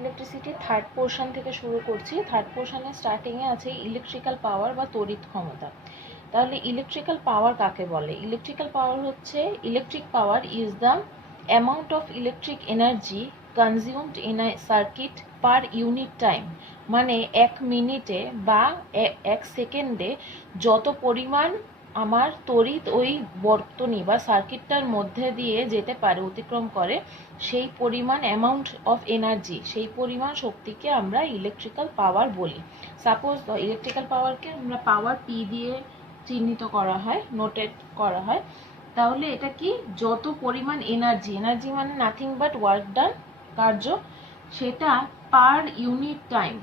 Electricity third portion থেকে শুরু করছি। থার্ড পোর্শনে স্টার্টিংয়ে আছে ইলেকট্রিক্যাল পাওয়ার বা তড়িৎ ক্ষমতা। তাহলে ইলেকট্রিক্যাল পাওয়ার কাকে বলে? ইলেকট্রিক্যাল পাওয়ার হচ্ছে, electric power is the amount of electric energy consumed in a circuit per unit time. মানে এক মিনিটে বা এক সেকেন্ডে যত পরিমাণ আমার তড়িৎ ওই বর্তনী বা সার্কিটটার মধ্যে দিয়ে যেতে পারে, অতিক্রম করে, সেই পরিমাণ অ্যামাউন্ট অফ এনার্জি, সেই পরিমাণ শক্তিকে আমরা ইলেকট্রিক্যাল পাওয়ার বলি। সাপোজ ইলেকট্রিক্যাল পাওয়ারকে আমরা পাওয়ার পি দিয়ে চিহ্নিত করা হয়, নোটেড করা হয়। তাহলে এটা কি, যত পরিমাণ এনার্জি, এনার্জি মানে নাথিং বাট ওয়ার্ক ডান, কার্য, সেটা পার ইউনিট টাইম,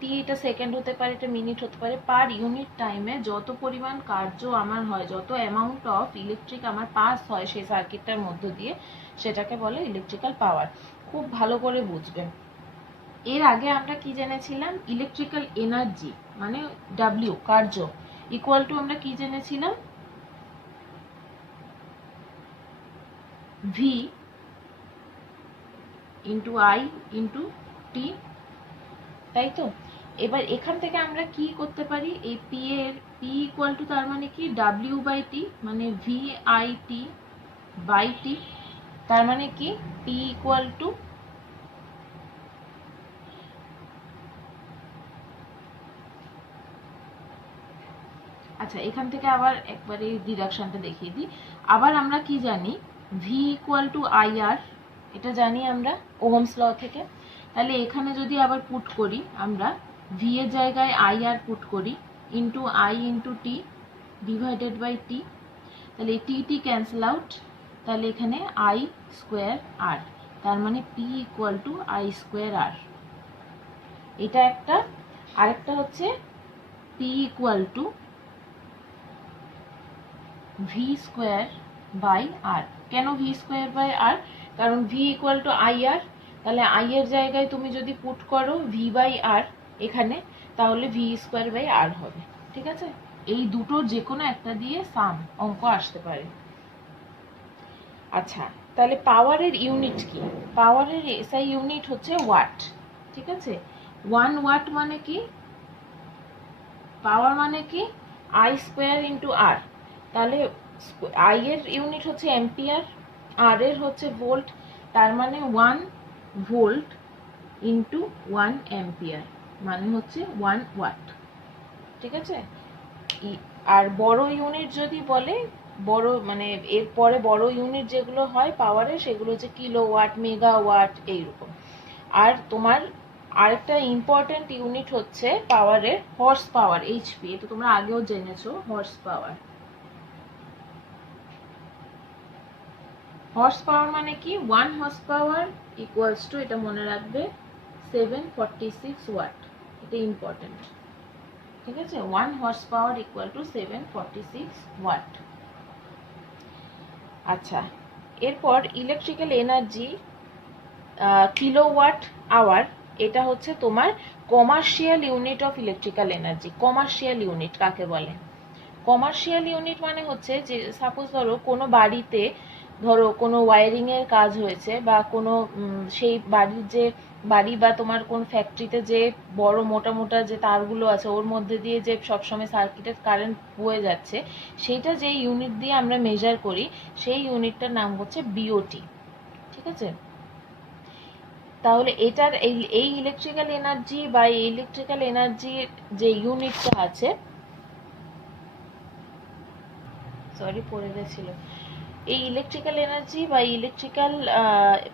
টি এটা সেকেন্ড হতে পারে, এটা মিনিট হতে পারে, পার ইউনিট টাইমে যত পরিমাণ কার্য আমার হয়, যত অ্যামাউন্ট অফ ইলেকট্রিক আমার পাস হয় সেই সার্কিটটার মধ্য দিয়ে, সেটাকে বলে ইলেকট্রিক্যাল পাওয়ার। খুব ভালো করে বুঝবেন। এর আগে আমরা কি জেনেছিলাম? ইলেকট্রিক্যাল এনার্জি মানে ডাব্লিউ, কার্য, ইকুয়াল টু আমরা কি জেনেছিলাম? ভি ইন্টু আই ইন্টু টি, তাই তো? এবার এখান থেকে আমরা কি করতে পারি? এই পি এর পি ইকুয়াল টু, তার মানে কি ডাব্লিউ বাই টি, মানে V I T by T, তার মানে কি পি ইকুয়াল টু আচ্ছা, এখান থেকে আবার একবারে ডিডাকশনটা দেখিয়ে দিই। আবার আমরা কি জানি? ভি ইকুয়াল টু আই আর, এটা জানি আমরা ওহমস ল থেকে। তাহলে এখানে যদি আবার পুট করি আমরা, ভি এর জায়গায় আই আর পুট করি, into I into T divided by T, তাহলে টি টি ক্যান্সেল আউট, তাহলে এখানে আই স্কোয়ার আর, তার মানে P equal to I square R. এটা একটা। আরেকটা হচ্ছে P equal to V square by R. কেন ভি স্কোয়ার বাই আর? কারণ V equal to I R, তাহলে আই এর জায়গায় তুমি যদি পুট করো ভি বাই আর এখানে, তাহলে ভি স্কোয়ার বাই আর হবে। ঠিক আছে? এই দুটো যে কোনো একটা দিয়ে সাম অঙ্ক আসতে পারে। আচ্ছা, তাহলে পাওয়ারের ইউনিট কি? পাওয়ারের এসআই ইউনিট হচ্ছে ওয়াট। ঠিক আছে? 1 ওয়াট মানে কি? পাওয়ার মানে কি? আই স্কোয়ার ইন্টু আর। তাহলে আই এর ইউনিট হচ্ছে অ্যাম্পিয়ার, আর এর হচ্ছে ভোল্ট, তার মানে 1 ভোল্ট ইন্টু 1 অ্যাম্পিয়ার মানে হচ্ছে 1 ওয়াট। ঠিক আছে? আর বড় ইউনিট যদি বলে, বড় মানে এরপরে বড় ইউনিট যেগুলো হয় পাওয়ারে, সেগুলো হচ্ছে কিলোওয়াট, মেগাওয়াট, এইরকম। আর তোমার আরেকটা ইম্পর্টেন্ট ইউনিট হচ্ছে পাওয়ারের হর্স পাওয়ার, এইচপি। এটা তোমরা আগেও জেনেছো, হর্স পাওয়ার। হর্স পাওয়ার মানে কি? 1 হর্স পাওয়ার ইকুয়ালস টু, এটা মনে রাখবে, 746 ওয়াট। এটা ইম্পর্টেন্ট। ঠিক আছে? 1 horse power equal to 746 watt. আচ্ছা, এরপর ইলেকট্রিক্যাল এনার্জি কিলোওয়াট আওয়ার, এটা হচ্ছে তোমার commercial unit of electrical energy. Commercial unit কাকে বলে? কমার্শিয়াল ইউনিট মানে হচ্ছে যে, সাপোজ ধরো কোনো বাড়িতে, ধরো কোনো ওয়ারিং এর কাজ হয়েছে, বা কোনো সেই বাড়ির যে বাড়ি বা তোমার কোন ফ্যাক্টরিতে যে বড় মোটা মোটা যে তারগুলো আছে, ওর মধ্যে দিয়ে যে সবসময় সার্কিটের কারেন্ট বয়ে যাচ্ছে, সেইটা যে ইউনিট দিয়ে আমরা মেজার করি, সেই ইউনিটটার নাম হচ্ছে বিওটি। ঠিক আছে? তাহলে এটার এই ইলেকট্রিক্যাল এনার্জি বা ইলেকট্রিক্যাল এনার্জির যে ইউনিটটা আছে, সরি পড়ে গেছিল, এই ইলেকট্রিক্যাল এনার্জি বা ইলেকট্রিক্যাল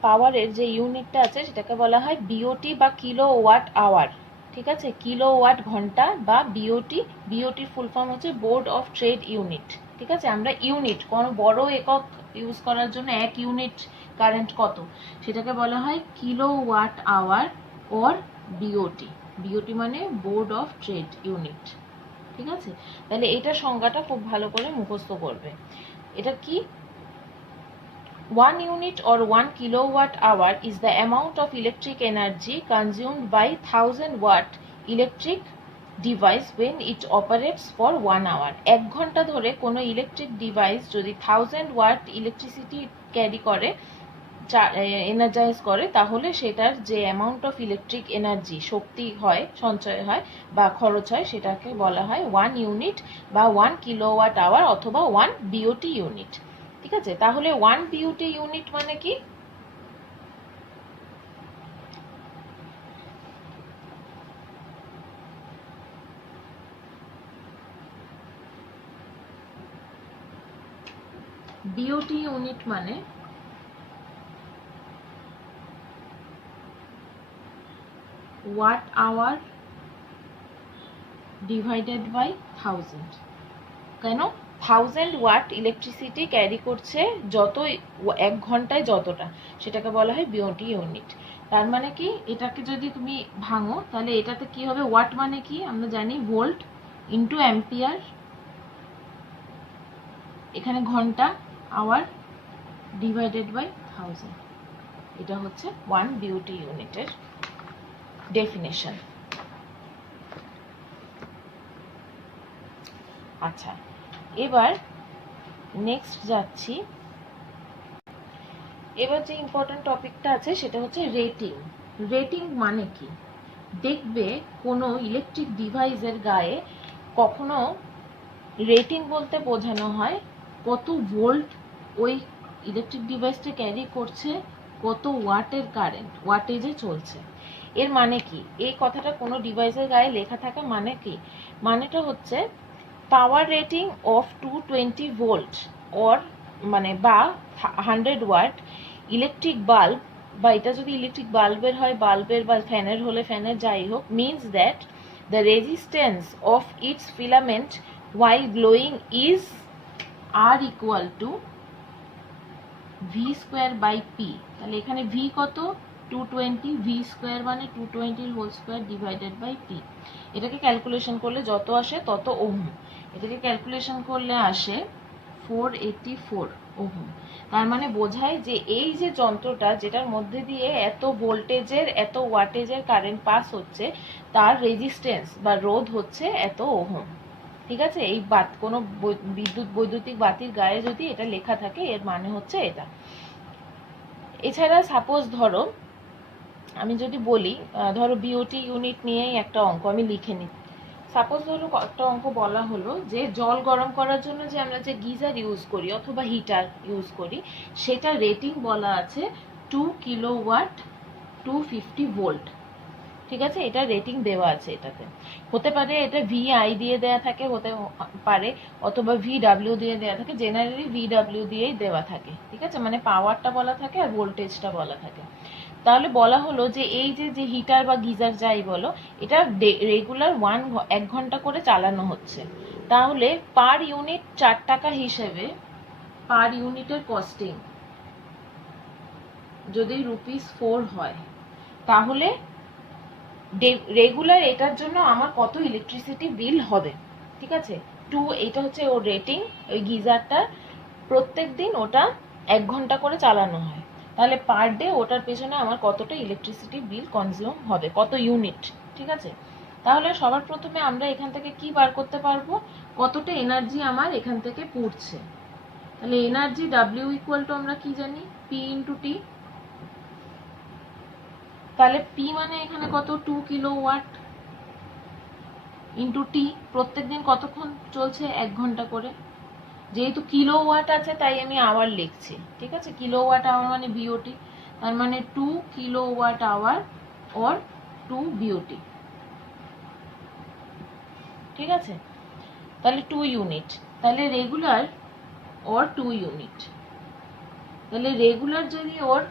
পাওয়ারের যে ইউনিটটা আছে সেটাকে বলা হয় বিওটি বা কিলোওয়াট আওয়ার। ঠিক আছে? কিলোওয়াট ঘন্টা বা বিওটি। বিওটির ফুল ফর্ম হচ্ছে বোর্ড অফ ট্রেড ইউনিট। ঠিক আছে? আমরা ইউনিট, কোনো বড় একক ইউজ করার জন্য এক ইউনিট কারেন্ট কত, সেটাকে বলা হয় kilowatt hour or BOT. BOT মানে বোর্ড অফ ট্রেড ইউনিট। ঠিক আছে? তাহলে এটার সংজ্ঞাটা খুব ভালো করে মুখস্থ করবে। এটা কি? 1 unit or 1 kilowatt hour is the amount of electric energy consumed by 1000 watt electric device when it operates for 1 hour. 1 ঘন্টা ধরে কোনো ইলেকট্রিক ডিভাইস যদি 1000 ওয়াট ইলেকট্রিসিটি ক্যারি করে, এনার্জাইজ করে, তাহলে সেটার যে অ্যামাউন্ট অফ ইলেকট্রিক এনার্জি শক্তি হয়, সঞ্চয় হয় বা খরচ হয়, সেটাকে বলা হয় 1 ইউনিট বা 1 কিলোওয়াট আওয়ার অথবা 1 বিওটি ইউনিট। ঠিক আছে, তাহলে 1 বিওটি ইউনিট মানে কি? বিওটি ইউনিট মানে ওয়াট আওয়ার ডিভাইডেড বাই 1000। কেন? 1000 ওয়াট ইলেকট্রিসিটি ক্যারি করছে যত 1 ঘন্টায় যতটা, সেটাকে বলা হয় বিওটি ইউনিট। তার মানে কি, এটাকে যদি তুমি ভাঙো তাহলে এটাতে কি হবে? ওয়াট মানে কি আমরা জানি, ভোল্ট ইন্টু অ্যাম্পিয়ার, এখানে ঘন্টা, আওয়ার ডিভাইডেড বাই 1000। এটা হচ্ছে 1 বিওটি ইউনিটের ডেফিনেশন। আচ্ছা, এবার নেক্সট যাচ্ছি। এবার যে ইম্পর্টেন্ট টপিকটা আছে সেটা হচ্ছে রেটিং। রেটিং মানে কি? দেখবে কোনো ইলেকট্রিক ডিভাইসের গায়ে কখনো রেটিং বলতে বোঝানো হয় কত ভোল্ট ওই ইলেকট্রিক ডিভাইসটা ক্যারি করছে, কত ওয়াটের কারেন্ট, ওয়াটেজে চলছে। এর মানে কি? এই কথাটা কোনো ডিভাইসের গায়ে লেখা থাকা মানে কি? মানেটা হচ্ছে power rating of 220 volt or মানে বা 100 ওয়াট ইলেকট্রিক বাল্ব, বা এটা যদি ইলেকট্রিক বাল্বের হয় বাল্বের, বা ফ্যানের হলে ফ্যানের, যাই হোক, means that the resistance of its filament while glowing is R equal to V square by P। তাহলে এখানে V কত? 220, V square মানে 220 whole square divided by P। এটাকে ক্যালকুলেশন করলে যত আসে তত ওহম। এটাকে ক্যালকুলেশন করলে আসে 484 ওহম। তার মানে বোঝায় যে এই যে যন্ত্রটা, যেটার মধ্যে দিয়ে এত ভোল্টেজের এত ওয়াটেজের কারেন্ট পাস হচ্ছে, তার রেজিস্ট্যান্স বা রোধ হচ্ছে এত ওহম। ঠিক আছে, এই কোনো বৈদ্যুতিক বাতির গায়ে যদি এটা লেখা থাকে, এর মানে হচ্ছে এটা। এছাড়া সাপোজ ধরো আমি যদি বলি, ধরো বিওটি ইউনিট নিয়েই একটা অঙ্ক আমি লিখে নিই। সাপোজ ধরো একটা অঙ্ক বলা হলো যে জল গরম করার জন্য যে আমরা যে গিজার ইউজ করি অথবা হিটার ইউজ করি, সেটা রেটিং বলা আছে 2 কিলোওয়াট 250 ভোল্ট। ঠিক আছে, এটা রেটিং দেওয়া আছে। এটাতে হতে পারে এটা VI দিয়ে দেয়া থাকে, হতে পারে অথবা VW দিয়ে দেয়া থাকে, জেনারেলি VW দিয়েই দেওয়া থাকে। ঠিক আছে, মানে পাওয়ারটা বলা থাকে আর ভোল্টেজটা বলা থাকে। তাহলে বলা হলো যে এই যে হিটার বা গিজার যাই বলো, এটা রেগুলার 1 ঘন্টা করে চালানো হচ্ছে। তাহলে পার ইউনিট 4 টাকা হিসেবে পার ইউনিটের কস্টিং যদি ₹4 হয়, তাহলে রেগুলার এটার জন্য আমার কত ইলেকট্রিসিটি বিল হবে। ঠিক আছে, এটা হচ্ছে ওর রেটিং। ওই গিজারটা প্রত্যেক দিন ওটা 1 ঘন্টা করে চালানো হয়, তাহলে পার ডে ওটার পেছনে আমার কতটা ইলেকট্রিসিটি বিল কনজিউম হবে, কত ইউনিট। ঠিক আছে, তাহলে সবার প্রথমে আমরা এখান থেকে কি বার করতে পারবো? কতটা এনার্জি আমার এখান থেকে পুড়ছে। তাহলে এনার্জি W ইকুয়াল টু আমরা কি জানি? P into T. তাহলে P মানে এখানে কত? 2 কিলোওয়াট ইন্টু টি। প্রত্যেকদিন কতক্ষণ চলছে? 1 ঘন্টা করে। যেহেতু কিলোওয়াট আছে তাই আমি আওয়ার লিখছি। ঠিক আছে, কিলোওয়াট আওয়ার মানে বিওটি, তার মানে 2 কিলোওয়াট আওয়ার অর 2 বিওটি। ঠিক আছে, তাহলে 2 ইউনিট। তাহলে রেগুলার অর 2 ইউনিট। তাহলে রেগুলার যদি ওর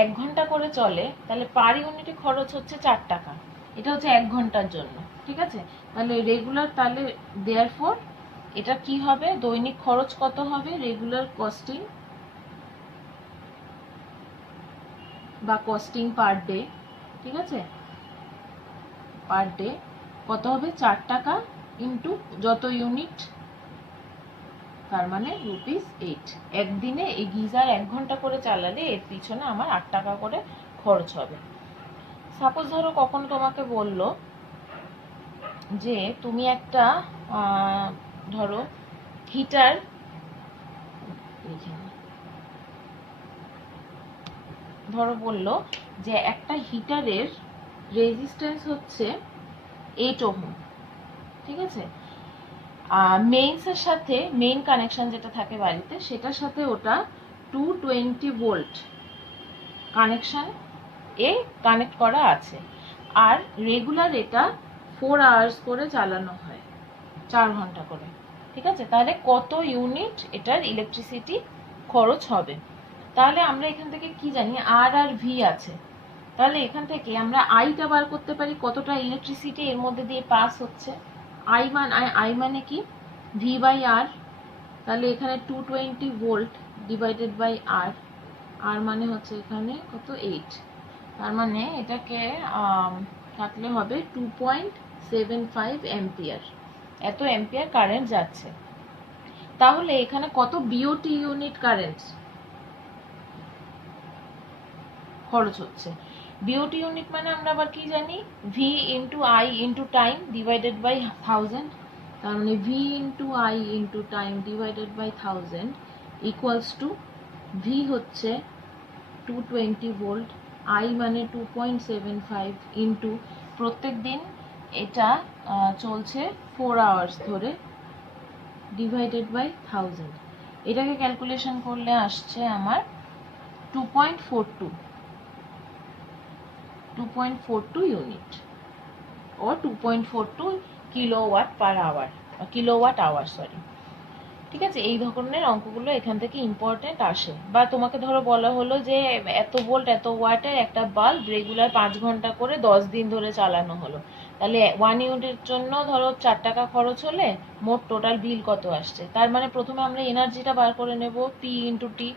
1 ঘন্টা করে চলে, তাহলে পার ইউনিটে খরচ হচ্ছে 4 টাকা। এটা হচ্ছে 1 ঘন্টার জন্য। ঠিক আছে, তাহলে রেগুলার, তাহলে দেয়ারফর এটা কি হবে? দৈনিক খরচ কত হবে? রেগুলার কস্টিং বা কস্টিং পার ডে। ঠিক আছে, পার ডে কত হবে? 4 টাকা ইন্টু যত ইউনিট, তার মানে ₹8। একদিনে এই গিজার 1 ঘন্টা করে চালালে এর পিছনে আমার 8 টাকা করে খরচ হবে। সাপোজ ধরো কখনো তোমাকে বললো যে তুমি একটা ধরো হিটার, ধরো বললো যে একটা হিটারের রেজিস্ট্যান্স হচ্ছে 8 ওহম, ঠিক আছে, মেইনসের সাথে মেইন কানেকশন যেটা থাকে বাড়িতে সেটার সাথে ওটা 220 ভোল্ট কানেকশন এ কানেক্ট করা আছে, আর রেগুলার এটা 4 আওয়ার্স করে চালানো হয়, 4 ঘন্টা করে, ঠিক আছে। তাহলে কত ইউনিট এটার ইলেকট্রিসিটি খরচ হবে? তাহলে আমরা এখান থেকে কি জানি, আর আর ভি আছে, তাহলে এখান থেকে আমরা আইটা বার করতে পারি, কতটা ইলেকট্রিসিটি এর মধ্যে দিয়ে পাস হচ্ছে। আই মানে কি, ভি বাই আর, তাহলে এখানে 220 ভোল্ট ডিভাইডেড বাই আর, আর মানে হচ্ছে এখানে কত 8, তার মানে এটাকে থাকলে হবে 2.75 অ্যাম্পিয়ার, এত অ্যাম্পিয়ার কারেন্ট যাচ্ছে। তাহলে এখানে কত বিওটি ইউনিট কারেন্ট খরচ হচ্ছে? বিওটি ইউনিট মানে আমরা আবার কি জানি, V into I into time divided by 1000, তার মানে V into I into time divided by 1000 equals to, V হচ্ছে 220 ভোল্ট, আই মানে 2.75 ইন্টু প্রত্যেক দিন এটা চলছে 4 আওয়ার্স ধরে ডিভাইডেড বাই 1000, এটাকে ক্যালকুলেশন করলে আসছে আমার 2.42 unit or 2.42 kilowatt per hour, kilowatt hour sorry, ঠিক আছে। এই ধরনের অঙ্কগুলো এখান থেকে ইম্পর্টেন্ট আসে। বা তোমাকে ধরো বলা হলো যে এত ভোল্ট এত ওয়াটের একটা বাল্ব রেগুলার 5 ঘন্টা করে 10 দিন ধরে চালানো হলো, তাহলে 1 ইউনিটের জন্য ধরো 4 টাকা খরচ হলে মোট টোটাল বিল কত আসছে? তার মানে প্রথমে আমরা এনার্জিটা বার করে নেব, পি ইন্টু টি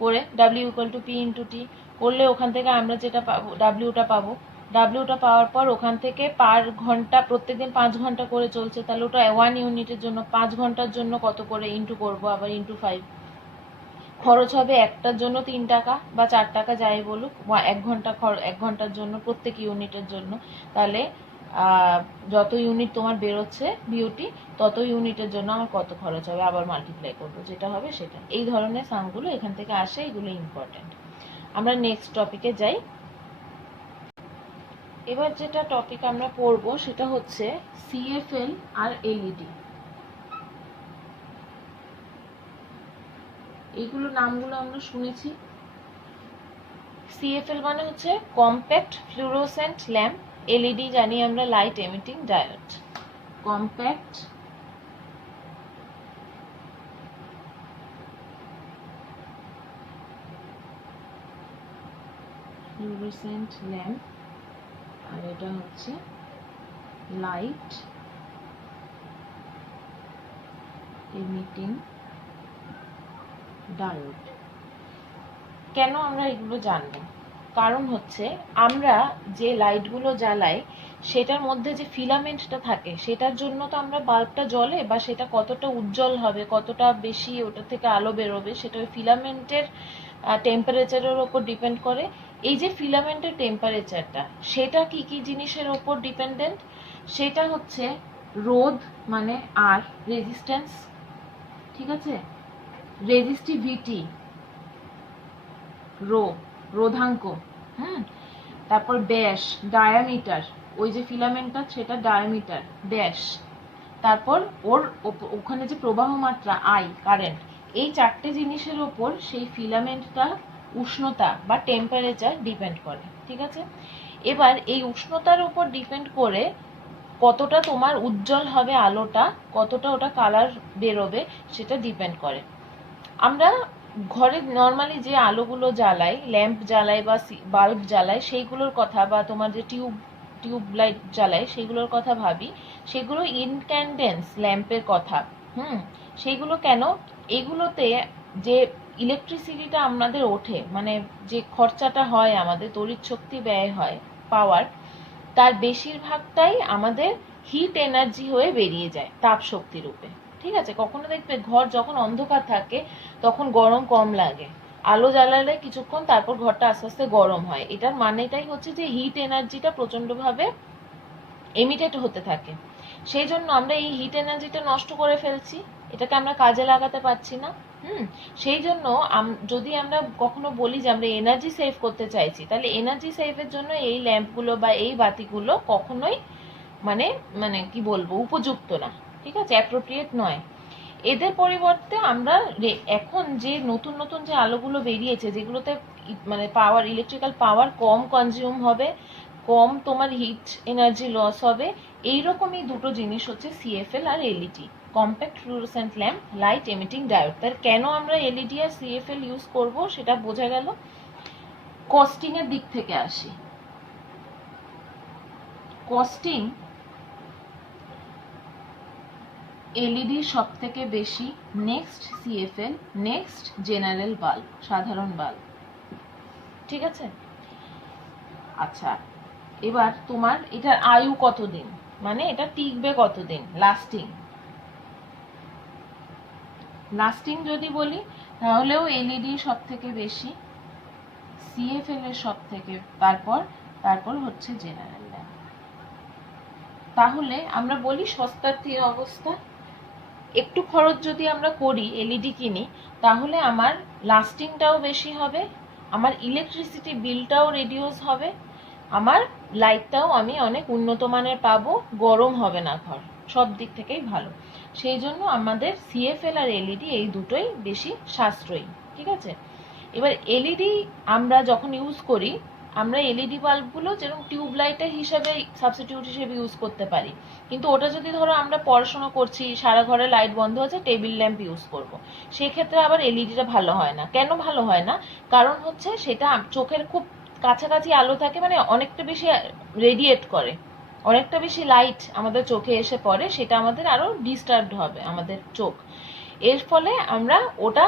করে, W equal to P into T করলে ওখান থেকে আমরা যেটা পাবো ডাব্লিউটা পাবো, ডাব্লিউটা পাওয়ার পর ওখান থেকে পার ঘন্টা প্রত্যেকদিন 5 ঘন্টা করে চলছে, তাহলে ওটা 1 ইউনিটের জন্য 5 ঘন্টার জন্য কত করে ইন্টু করবো, আবার ইন্টু 5, খরচ হবে একটার জন্য 3 টাকা বা 4 টাকা যাই বলুক, 1 ঘন্টার জন্য প্রত্যেক ইউনিটের জন্য, তাহলে যত ইউনিট তোমার বেরোচ্ছে বিউটি তত ইউনিটের জন্য আমার কত খরচ হবে, আবার মাল্টিপ্লাই করবো, যেটা হবে সেটা। এই ধরনের সামগুলো এখান থেকে আসে, এগুলো ইম্পর্টেন্ট। আমরা নেক্সট টপিকে যাই। এবার যেটা টপিক আমরা পড়বো সেটা হচ্ছে সিএফএল আর এলইডি। এইগুলো নামগুলো আমরা শুনেছি। সিএফএল মানে হচ্ছে কম্প্যাক্ট ফ্লুরোসেন্ট ল্যাম্প, এলইডি জানি আমরা light emitting diode. Compact fluorescent lamp, আর এটা হচ্ছে লাইট এমিটিং ডায়োড। কেন আমরা এগুলো জানবো? কারণ হচ্ছে আমরা যে লাইটগুলো জ্বালাই সেটার মধ্যে যে ফিলামেন্টটা থাকে সেটার জন্য তো আমরা বাল্বটা জ্বলে, বা সেটা কতটা উজ্জ্বল হবে, কতটা বেশি ওটা থেকে আলো বেরোবে, সেটা ওই ফিলামেন্টের টেম্পারেচারের ওপর ডিপেন্ড করে। এই যে ফিলামেন্টের টেম্পারেচারটা সেটা কি কি জিনিসের ওপর ডিপেন্ডেন্ট? সেটা হচ্ছে রোধ মানে আর, রেজিস্ট্যান্স, ঠিক আছে, রেজিস্টিভিটি রোধাঙ্ক, তারপর ব্যাস ডায়ামিটার, ওই যে ফিলামেন্টটা সেটা ডায়ামিটার ব্যাস, তারপর ওর ওখানে যে প্রবাহ মাত্রা আই কারেন্ট, এই 4টে জিনিসের ওপর সেই ফিলামেন্টটা উষ্ণতা বা টেম্পারেচার ডিপেন্ড করে, ঠিক আছে। এবার এই উষ্ণতার উপর ডিপেন্ড করে কতটা তোমার উজ্জ্বল হবে আলোটা, কতটা ওটা কালার বেরোবে সেটা ডিপেন্ড করে। আমরা ঘরে নর্মালি যে আলোগুলো জ্বালাই, ল্যাম্প জ্বালাই বা বাল্ব জ্বালাই সেইগুলোর কথা, বা তোমার যে টিউব লাইট জ্বালাই সেইগুলোর কথা ভাবি, সেগুলো ইনক্যান্ডেন্স ল্যাম্পের কথা। সেইগুলো কেন? এগুলোতে যে ইলেকট্রিসিটিটা আমাদের ওঠে, মানে যে খরচাটা হয় আমাদের, তড়িৎ শক্তি ব্যয় হয়, পাওয়ার, তার বেশিরভাগটাই আমাদের হিট এনার্জি হয়ে বেরিয়ে যায় তাপ শক্তি রূপে, ঠিক আছে। কখনো দেখবে ঘর যখন অন্ধকার থাকে তখন গরম কম লাগে, আলো জ্বালালে কিছুক্ষণ তারপর ঘরটা আস্তে আস্তে গরম হয়, এটার মানেটাই হচ্ছে যে হিট এনার্জিটা প্রচন্ডভাবে এমিটেড হতে থাকে। সেই জন্য আমরা এই হিট এনার্জিটা নষ্ট করে ফেলছি, এটাকে আমরা কাজে লাগাতে পারছি না, সেই জন্য যদি আমরা কখনো বলি যে আমরা এনার্জি সেভ করতে চাইছি, তাহলে এনার্জি সেভের জন্য এই ল্যাম্পগুলো বা এই বাতিগুলো কখনোই মানে মানে কি বলবো উপযুক্ত না, ঠিক আছে, অ্যাপ্রোপ্রিয়েট নয়। এদের পরিবর্তে আমরা এখন যে নতুন নতুন যে আলোগুলো বেরিয়েছে, যেগুলোতে মানে পাওয়ার, ইলেকট্রিক্যাল পাওয়ার কম কনজিউম হবে, কম তোমার হিট এনার্জি লস হবে, এইরকমই দুটো জিনিস হচ্ছে সিএফএল আর LED, compact fluorescent lamp light emitting diode. তার কেন আমরা এলইডি আর সিএফএল ইউজ করব সেটা বোঝা গেল। কস্টিং এর দিক থেকে আসি। কস্টিং এলইডি সব থেকে বেশি, next CFL, next general bulb, সাধারণ বাল্ব, ঠিক আছে। আচ্ছা, এবার তোমার এটার আয়ু কতদিন, মানে এটা টিকবে কতদিন, লাস্টিং যদি বলি তাহলেও এলইডি সব থেকে বেশি, সিএফএল এর সব থেকে, তারপর হচ্ছে জেনারেল ল্যাম্প। তাহলে আমরা বলি সস্তার তীর অবস্থা। একটু খরচ যদি আমরা করি, এলইডি কিনি, তাহলে আমার লাস্টিংটাও বেশি হবে, আমার ইলেকট্রিসিটি বিলটাও রিডিউস হবে, আমার লাইটটাও আমি অনেক উন্নত মানের পাবো, গরম হবে না ঘর, সব দিক থেকেই ভালো। সেই জন্য আমাদের সিএফএল আর এলইডি এই দুটোই বেশি সাশ্রয়ী, ঠিক আছে। এবার এলইডি আমরা যখন ইউজ করি, আমরা এলইডি বাল্বগুলো যেরকম টিউব লাইটের হিসাবে সাবস্টিটিউট হিসেবে ইউজ করতে পারি, কিন্তু ওটা যদি ধরো আমরা পড়াশোনা করছি, সারা ঘরে লাইট বন্ধ আছে, টেবিল ল্যাম্প ইউজ করব, সেক্ষেত্রে আবার এলইডিটা ভালো হয় না। কেন ভালো হয় না? কারণ হচ্ছে সেটা চোখের খুব কাছাকাছি আলো থাকে, মানে অনেকটা বেশি রেডিয়েট করে, অনেকটা বেশি লাইট আমাদের চোখে এসে পড়ে, সেটা আমাদের আরো ডিস্টার্বড হবে আমাদের চোখ। এর ফলে আমরা ওটা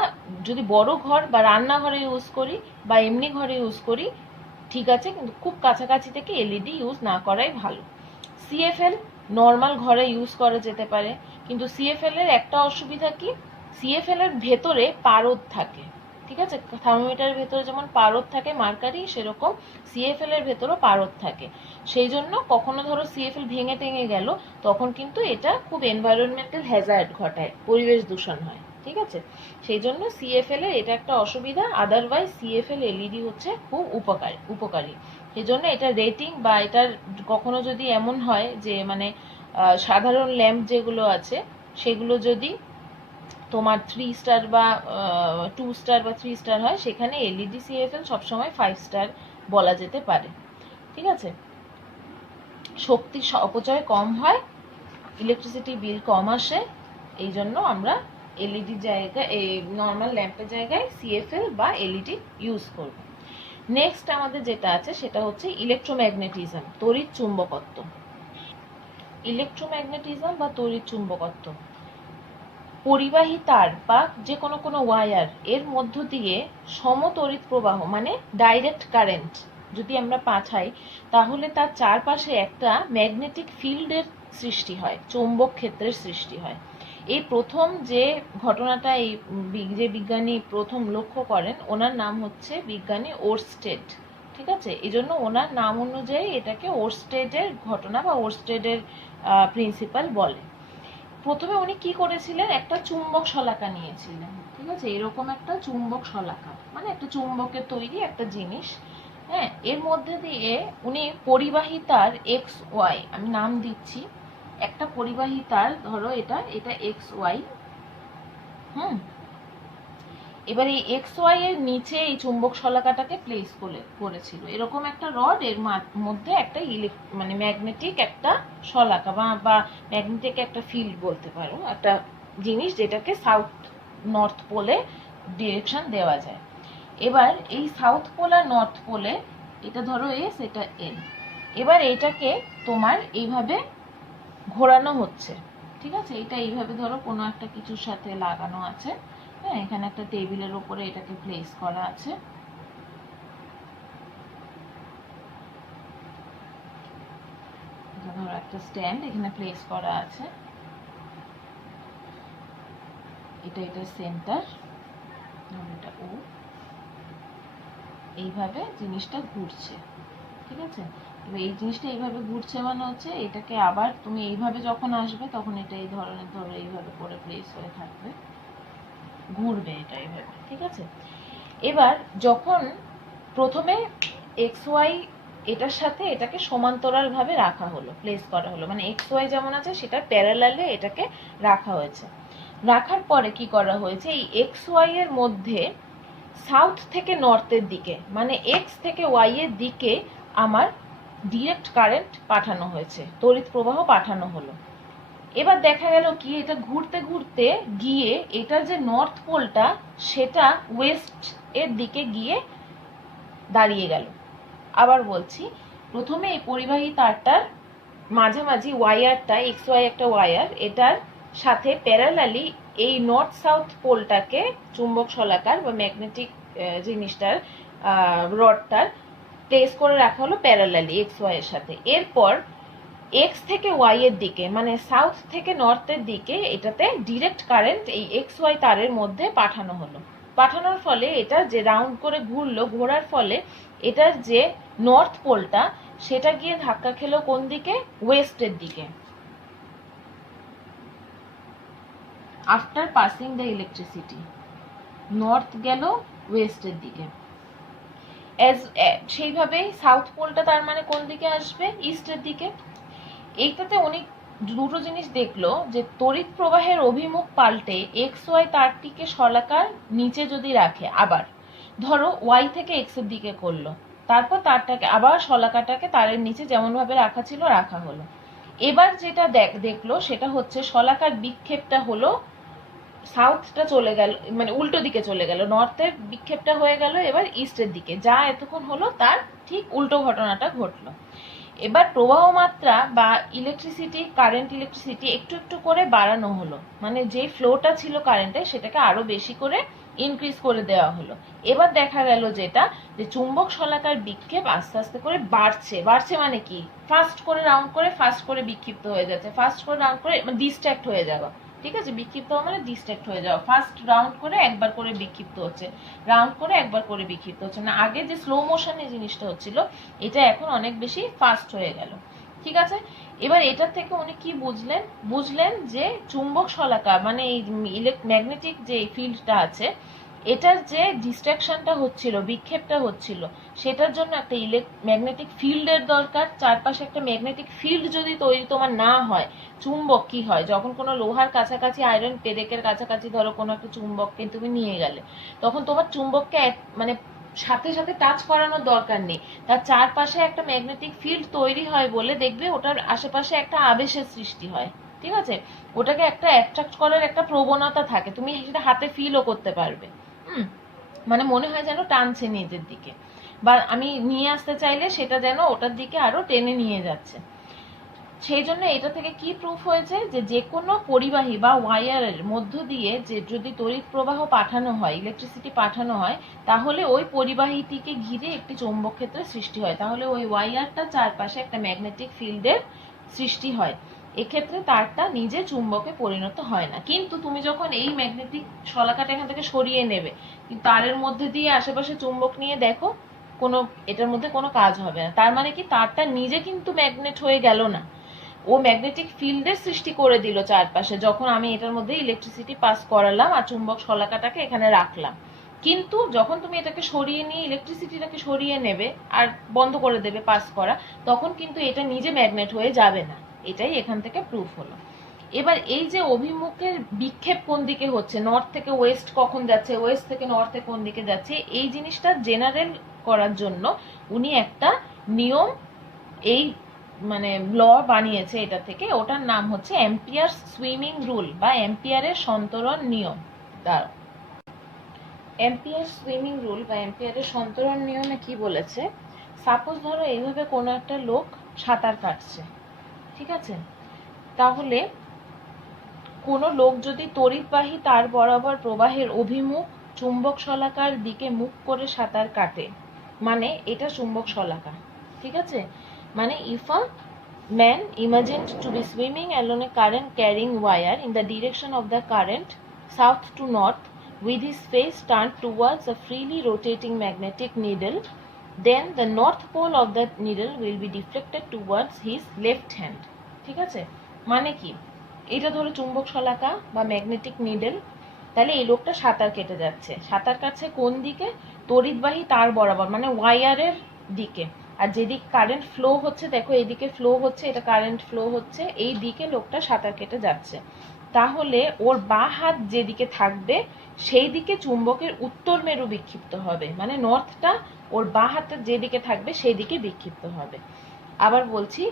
যদি বড় ঘর বা রান্নাঘরে ইউজ করি বা এমনি ঘরে ইউজ করি ঠিক আছে, কিন্তু খুব কাছাকাছি থেকে এলইডি ইউজ না করাই ভালো। সিএফএল নর্মাল ঘরে ইউজ করা যেতে পারে, কিন্তু সিএফএল এর একটা অসুবিধা কি, সিএফএল এর ভেতরে পারদ থাকে, ঠিক আছে, থার্মোমিটারের ভেতরে যেমন পারদ থাকে মার্কারি, সেরকম সিএফএল এর ভেতরও পারদ থাকে। সেই জন্য কখনো ধরো সিএফএল ভেঙে টেঙে গেল, তখন কিন্তু এটা খুব এনভায়রনমেন্টাল হ্যাজার্ড ঘটায়, পরিবেশ দূষণ হয়, ঠিক আছে। সেই জন্য সিএফএল এর এটা একটা অসুবিধা, আদারওয়াইজ সিএফএল এলইডি হচ্ছে খুব উপকারী। সেই জন্য এটা রেটিং বা এটার কখনো যদি এমন হয় যে মানে সাধারণ ল্যাম্প যেগুলো আছে সেগুলো যদি তোমার 3 স্টার বা 2 স্টার বা 3 স্টার হয়, সেখানে এলইডি সিএফএল সবসময় 5 স্টার বলা যেতে পারে, ঠিক আছে। শক্তির অপচয় কম হয়, ইলেকট্রিসিটি বিল কম আসে, এই জন্য আমরা এলইডি জায়গায়, এই নর্মাল ল্যাম্পের জায়গায় সিএফএল বা এলইডি ইউজ করব। নেক্সট আমাদের যেটা আছে সেটা হচ্ছে ইলেকট্রোম্যাগনেটিজম, তড়িৎ চুম্বকত্ব। ইলেকট্রোম্যাগনেটিজম বা তড়িৎ চুম্বকত্ব, পরিবাহী তার বা যে কোনো ওয়্যার এর মধ্য দিয়ে সমতড়িৎ প্রবাহ মানে ডাইরেক্ট কারেন্ট যদি আমরা পাঠাই, তাহলে তার চারপাশে একটা ম্যাগনেটিক ফিল্ডের সৃষ্টি হয়, চৌম্বক ক্ষেত্রের সৃষ্টি হয়। এই প্রথম যে ঘটনাটা এই যে বিজ্ঞানী প্রথম লক্ষ্য করেন, ওনার নাম হচ্ছে বিজ্ঞানী ওরস্টেড, ঠিক আছে। এই জন্য ওনার নাম অনুযায়ী এটাকে ওরস্টেডের ঘটনা বা ওরস্টেডের প্রিন্সিপাল বলে। প্রথমে উনি কি করেছিলেন, একটা চুম্বক শলাকা নিয়েছিলেন, ঠিক আছে, এরকম একটা চুম্বক শলাকা মানে একটা চুম্বকের তৈরি একটা জিনিস, হ্যাঁ, এর মধ্যে দিয়ে উনি পরিবাহী তার এক্স ওয়াই, আমি নাম দিচ্ছি, একটা পরিবাহী তার, ধরো এটা এক্স ওয়াই, এবার এই এক্স ওয়াই এর নিচে এই চুম্বক শলাকাটাকে প্লেস করেছিল, এরকম একটা রড, এর মধ্যে একটা মানে ম্যাগনেটিক একটা শলাকা বা ম্যাগনেটিক একটা ফিল্ড বলতে পারো, একটা জিনিস যেটাকে সাউথ নর্থ পোলে ডিরেকশন দেওয়া যায়। এবার এই সাউথ পোল আর নর্থ পোলে এটা ধরো এস, এটা এন, এবার এটাকে তোমার এইভাবে ঘোরানো হচ্ছে, ঠিক আছে, এটা এইভাবে ধরো কোনো একটা কিছুর সাথে লাগানো আছে, হ্যাঁ, এখানে একটা টেবিলের উপরে এটাকে প্লেস করা আছে, ধরো একটা স্ট্যান্ড এখানে প্লেস করা আছে, এটা সেন্টার, এটা ও, এইভাবে জিনিসটা ঘুরছে, ঠিক আছে। এবার এই জিনিসটা এইভাবে ঘুরছে মানে হচ্ছে এটাকে আবার তুমি এইভাবে যখন আসবে তখন এটা এই ধরনের ধরো এইভাবে করে প্লেস হয়ে থাকবে, ঘুরবে এটা এইভাবে, ঠিক আছে। এবার যখন প্রথমে এক্স ওয়াই এটার সাথে এটাকে সমান্তরাল ভাবে রাখা হলো, প্লেস করা হলো, মানে এক্স ওয়াই যেমন আছে সেটা প্যারালালে এটাকে রাখা হয়েছে। রাখার পরে কি করা হয়েছে, এই এক্স ওয়াই এর মধ্যে সাউথ থেকে নর্থের দিকে, মানে এক্স থেকে ওয়াই এর দিকে আমার ডিরেক্ট কারেন্ট পাঠানো হয়েছে, তড়িৎ প্রবাহ পাঠানো হলো। এবার দেখা গেল কি, এটা ঘুরতে ঘুরতে গিয়ে এটার যে নর্থ পোলটা সেটা ওয়েস্ট এর দিকে গিয়ে দাঁড়িয়ে গেল। আবার বলছি, প্রথমে এই পরিবাহী তারটার মাঝামাঝি ওয়াইয়ারটা, এক্স ওয়াই একটা ওয়াইয়ার, এটার সাথে প্যারালালি এই নর্থ সাউথ পোলটাকে চুম্বক শলাকার বা ম্যাগনেটিক জিনিসটার রডটার প্লেস করে রাখা হলো প্যারালালি এক্স ওয়াই এর সাথে। এরপর এক্স থেকে ওয়াই এর দিকে, মানে সাউথ থেকে নর্থের দিকে এটাতে ডিরেক্ট কারেন্ট এই এক্স ওয়াই তারের মধ্যে পাঠানো হলো। পাঠানোর ফলে এটা যে রাউন্ড করে ঘুরলো, ঘোরার ফলে এটার যে নর্থ পোলটা সেটা গিয়ে ধাক্কা খেলো কোন দিকে, ওয়েস্টের দিকে, after passing the electricity. North গেল ওয়েস্টের দিকে, সেইভাবেই সাউথ পোলটা তার মানে কোন দিকে আসবে, ইস্টের দিকে। এইটাতে উনি দুটো জিনিস দেখলো, যে তড়িৎ প্রবাহের অভিমুখ পাল্টে এক্স ওয়াই তারটিকে শলাকার নিচে যদি রাখে, আবার ধরো ওয়াই থেকে এক্স এর দিকে করলো, তারপর তারটাকে আবার শলাকাটাকে তারের নিচে যেমন ভাবে রাখা ছিল রাখা হলো। এবার যেটা দেখলো সেটা হচ্ছে শলাকার বিক্ষেপটা হলো সাউথটা চলে গেল, মানে উল্টো দিকে চলে গেল, নর্থের বিক্ষেপটা হয়ে গেল এবার ইস্টের দিকে, যা এতক্ষণ হলো তার ঠিক উল্টো ঘটনাটা ঘটলো। এবার প্রবাহ মাত্রা বা ইলেকট্রিসিটি, কারেন্ট ইলেকট্রিসিটি একটু একটু করে বাড়ানো হলো, মানে যে ফ্লোটা ছিল কারেন্টে সেটাকে আরো বেশি করে ইনক্রিজ করে দেওয়া হলো। এবার দেখা গেল যেটা, যে চুম্বক শলাকার বিক্ষেপ আস্তে আস্তে করে বাড়ছে। বাড়ছে মানে কি, ফাস্ট করে রাউন্ড করে ফাস্ট করে বিক্ষিপ্ত হয়ে যাচ্ছে, ফাস্ট করে রাউন্ড করে ডিস্ট্র্যাক্ট হয়ে যাওয়া, ঠিক আছে। বিক্ষিপ্ত মানে ডিস্ট্র্যাক্ট হয়ে যাওয়া, ফার্স্ট রাউন্ড করে একবার করে বিক্ষিপ্ত হচ্ছে, রাউন্ড করে একবার করে বিক্ষিপ্ত হচ্ছে না। আগে যে স্লো মোশনে জিনিসটা হচ্ছিল এটা এখন অনেক বেশি ফাস্ট হয়ে গেল, ঠিক আছে। এবার এটার থেকে উনি কি বুঝলেন, বুঝলেন যে চুম্বক শলাকা মানে এই ম্যাগনেটিক যে ফিল্ডটা আছে এটার যে ডিস্ট্রাকশনটা হচ্ছিল, বিক্ষেপটা হচ্ছিল, সেটার জন্য একটা ম্যাগনেটিক ফিল্ডের দরকার। চারপাশে একটা ম্যাগনেটিক ফিল্ড যদি তৈরি তোমার না হয়, চুম্বক কি হয়, যখন কোনো লোহার কাছাকাছি, আয়রন পেরেকের কাছাকাছি ধরো কোনো একটা চুম্বককে তুমি নিয়ে গেলে, তখন তোমার চুম্বককে মানে সাথে সাথে টাচ করানোর দরকার নেই, তার চারপাশে একটা ম্যাগনেটিক ফিল্ড তৈরি হয় বলে দেখবে ওটার আশেপাশে একটা আবেশের সৃষ্টি হয়, ঠিক আছে। ওটাকে একটা অ্যাট্রাক্ট করার একটা প্রবণতা থাকে, তুমি সেটা হাতে ফিলও করতে পারবে। মানে মনে হয় যেন টানছে নিজের দিকে, বা আমি নিয়ে আসতে চাইলে সেটা যেন ওটার দিকে আরো টেনে নিয়ে যাচ্ছে। সেই জন্য এটা থেকে কি প্রুফ হয়েছে, যে যে কোনো পরিবাহী বা ওয়ায়ারের মধ্য দিয়ে যে যদি তড়িৎ প্রবাহ পাঠানো হয়, ইলেকট্রিসিটি পাঠানো হয়, তাহলে ওই পরিবাহীটিকে ঘিরে একটি চৌম্বক ক্ষেত্রের সৃষ্টি হয়, তাহলে ওই ওয়ায়ারটার চারপাশে একটা ম্যাগনেটিক ফিল্ডের সৃষ্টি হয়। এক্ষেত্রে তারটা নিজে চুম্বকে পরিণত হয় না। কিন্তু তুমি যখন এই ম্যাগনেটিক শলাকাটা এখান থেকে সরিয়ে নেবে, তারের মধ্যে দিয়ে আশেপাশে চুম্বক নিয়ে দেখো, কোনো এটার মধ্যে কোনো কাজ হবে না। তার মানে কি, তারটা নিজে কিন্তু ম্যাগনেট হয়ে গেল না, ও ম্যাগনেটিক ফিল্ডের সৃষ্টি করে দিল চারপাশে, যখন আমি এটার মধ্যে ইলেকট্রিসিটি পাস করালাম আর চুম্বক শলাকাটাকে এখানে রাখলাম। কিন্তু যখন তুমি এটাকে সরিয়ে নিয়ে ইলেকট্রিসিটিটাকে সরিয়ে নেবে আর বন্ধ করে দেবে পাস করা, তখন কিন্তু এটা নিজে ম্যাগনেট হয়ে যাবে না। এটাই এখান থেকে প্রুফ হলো। এবার এই যে অভিমুখের বিক্ষেপ কোন দিকে হচ্ছে, নর্থ থেকে ওয়েস্ট কখন যাচ্ছে, ওয়েস্ট থেকে নর্থে কোন দিকে যাচ্ছে, এই জিনিসটা জেনারেল করার জন্য উনি একটা নিয়ম, এই মানে ল বানিয়েছে এটা থেকে, ওটার নাম হচ্ছে অ্যাম্পিয়ার সুইমিং রুল বা অ্যাম্পিয়ারের সন্তরণ নিয়ম। দাঁড়াও, অ্যাম্পিয়ার সুইমিং রুল বা অ্যাম্পিয়ারের সন্তরণ নিয়মে কি বলেছে, সাপোজ ধরো এইভাবে কোনো একটা লোক সাঁতার কাটছে, ঠিক আছে। তাহলে কোনো লোক যদি তড়িৎবাহী তার বরাবর প্রবাহের অভিমুখ চুম্বক শলাকার দিকে মুখ করে সাঁতার কাটে, মানে এটা চুম্বক শলাকা, ঠিক আছে। মানে if a man imagined to be swimming along a current carrying wire in the direction of the current south to north with his face turned towards a freely rotating magnetic needle, then the north pole of the needle will be deflected towards his left hand, ঠিক আছে। মানে কি, এটা ধরো চুম্বক শলাকা বা magnetic needle, তাহলে এই লোকটা সাঁতার কেটে যাচ্ছে। সাঁতার কাটছে কোন দিকে? তড়িৎবাহী তার বরাবর, মানে ওয়াইয়ারের দিকে। আর যেদিকে কারেন্ট ফ্লো হচ্ছে, দেখো এইদিকে ফ্লো হচ্ছে, এটা কারেন্ট ফ্লো হচ্ছে, এই দিকে লোকটা সাঁতার কেটে যাচ্ছে। তাহলে ওর বাঁ হাত যেদিকে থাকবে সেই দিকে চুম্বকের উত্তর মেরু বিক্ষিপ্ত হবে, মানে নর্থটা ওর বাঁ হাতের যেদিকে থাকবে সেই দিকে বিক্ষিপ্ত হবে। আবার বলছি,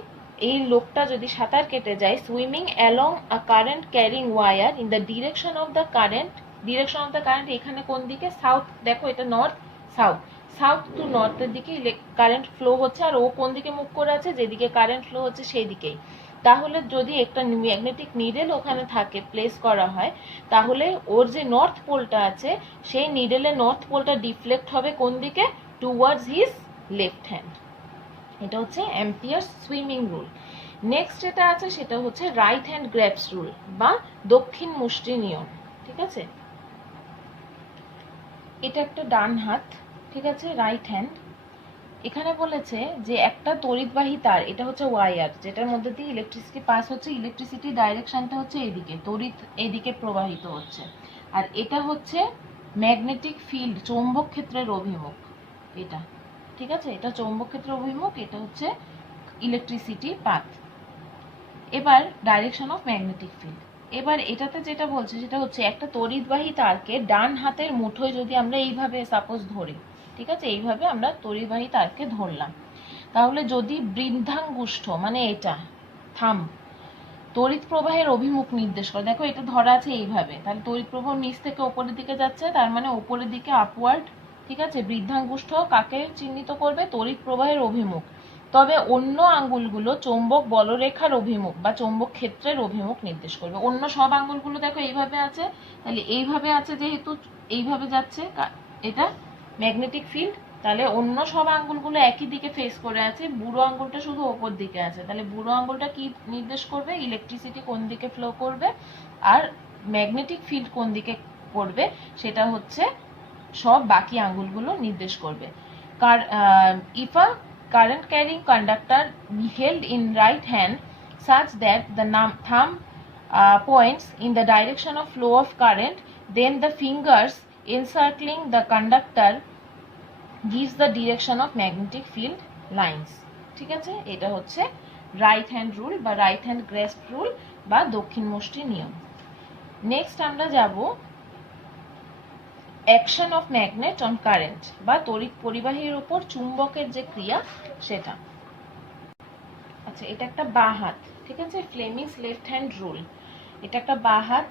এই লোকটা যদি সাঁতার কেটে যায়, swimming along a current carrying wire in the direction of the current, direction of the current এখানে কোন দিকে? সাউথ। দেখো এটা নর্থ সাউথ, সাউথ টু নর্থের দিকে কারেন্ট ফ্লো হচ্ছে, আর ও কোন দিকে মুখ করে আছে? যেদিকে কারেন্ট ফ্লো হচ্ছে সেই দিকেই। তাহলে যদি একটা ম্যাগনেটিক নিডেল ওখানে থাকে, প্লেস করা হয়, তাহলে ওর যে নর্থ পোলটা আছে সেই নিডেলের নর্থ পোলটা ডিফ্লেক্ট হবে কোন দিকে? Towards his left hand. এটা হচ্ছে অ্যাম্পিয়ার্স সুইমিং রুল। নেক্সট যেটা আছে সেটা হচ্ছে রাইট হ্যান্ড গ্র্যাপস রুল বা দক্ষিণ মুষ্টি নিয়ম। ঠিক আছে, এটা একটা ডান হাত, ঠিক আছে, রাইট হ্যান্ড। এখানে বলেছে যে একটা তড়িৎবাহী তার, এটা হচ্ছে ওয়াইয়ার, যেটার মধ্যে দিয়ে ইলেকট্রিসিটি পাস হচ্ছে, ইলেকট্রিসিটি ডাইরেকশনটা হচ্ছে এইদিকে, তড়িৎ এইদিকে প্রবাহিত হচ্ছে। আর এটা হচ্ছে ম্যাগনেটিক ফিল্ড, চৌম্বক ক্ষেত্রের অভিমুখ এটা। ঠিক আছে, এটা চৌম্বক ক্ষেত্রের অভিমুখ, এটা হচ্ছে ইলেকট্রিসিটি পাথ। এবার ডাইরেকশন অফ ম্যাগনেটিক ফিল্ড। এবার এটাতে যেটা বলছে সেটা হচ্ছে একটা তড়িৎবাহী তারকে ডান হাতের মুঠোয় যদি আমরা এইভাবে সাপোজ ধরি, ঠিক আছে, এইভাবে আমরা তড়িৎবাহী তারকে ধরলাম, তাহলে যদি বৃদ্ধাঙ্গুষ্ঠ মানে এটা থাম তড়িৎ প্রবাহের অভিমুখ নির্দেশ করে, দেখো এটা ধরা আছে এইভাবে, তাহলে তড়িৎ প্রবাহ নিচ থেকে ওপরের দিকে যাচ্ছে, তার মানে ওপরের দিকে আপওয়ার্ড। ঠিক আছে, বৃদ্ধাঙ্গুষ্ঠ কাকে চিহ্নিত করবে? তড়িৎ প্রবাহের অভিমুখ। তবে অন্য আঙ্গুলগুলো চৌম্বক বলরেখার অভিমুখ বা চৌম্বক ক্ষেত্রের অভিমুখ নির্দেশ করবে। অন্য সব আঙ্গুলগুলো দেখো এইভাবে আছে, তাহলে এইভাবে আছে যেহেতু এইভাবে যাচ্ছে এটা ম্যাগনেটিক ফিল্ড, তাহলে অন্য সব আঙ্গুলগুলো একই দিকে ফেস করে আছে, বুড়ো আঙ্গুলটা শুধু ওপর দিকে আছে, তাহলে বুড়ো আঙ্গুলটা কি নির্দেশ করবে? ইলেকট্রিসিটি কোন দিকে ফ্লো করবে, আর ম্যাগনেটিক ফিল্ড কোন দিকে করবে সেটা হচ্ছে সব বাকি আঙ্গুলগুলো নির্দেশ করবে। If a current carrying conductor be held in right hand such that the thumb points in the direction of flow of current, then the fingers encircling the conductor gives the direction of magnetic field lines. ঠিক আছে, এটা হচ্ছে right hand rule বা right hand grasp rule বা দক্ষিণ মুষ্টি নিয়ম। Next আমরা যাব action of magnet on current বা তড়িৎ পরিবাহীর উপর চুম্বকের যে ক্রিয়া সেটা। আচ্ছা, এটা একটা বাঁ হাত, ঠিক আছে, ফ্লেমিংস লেফট হ্যান্ড রুল। এটা একটা বাঁ হাত।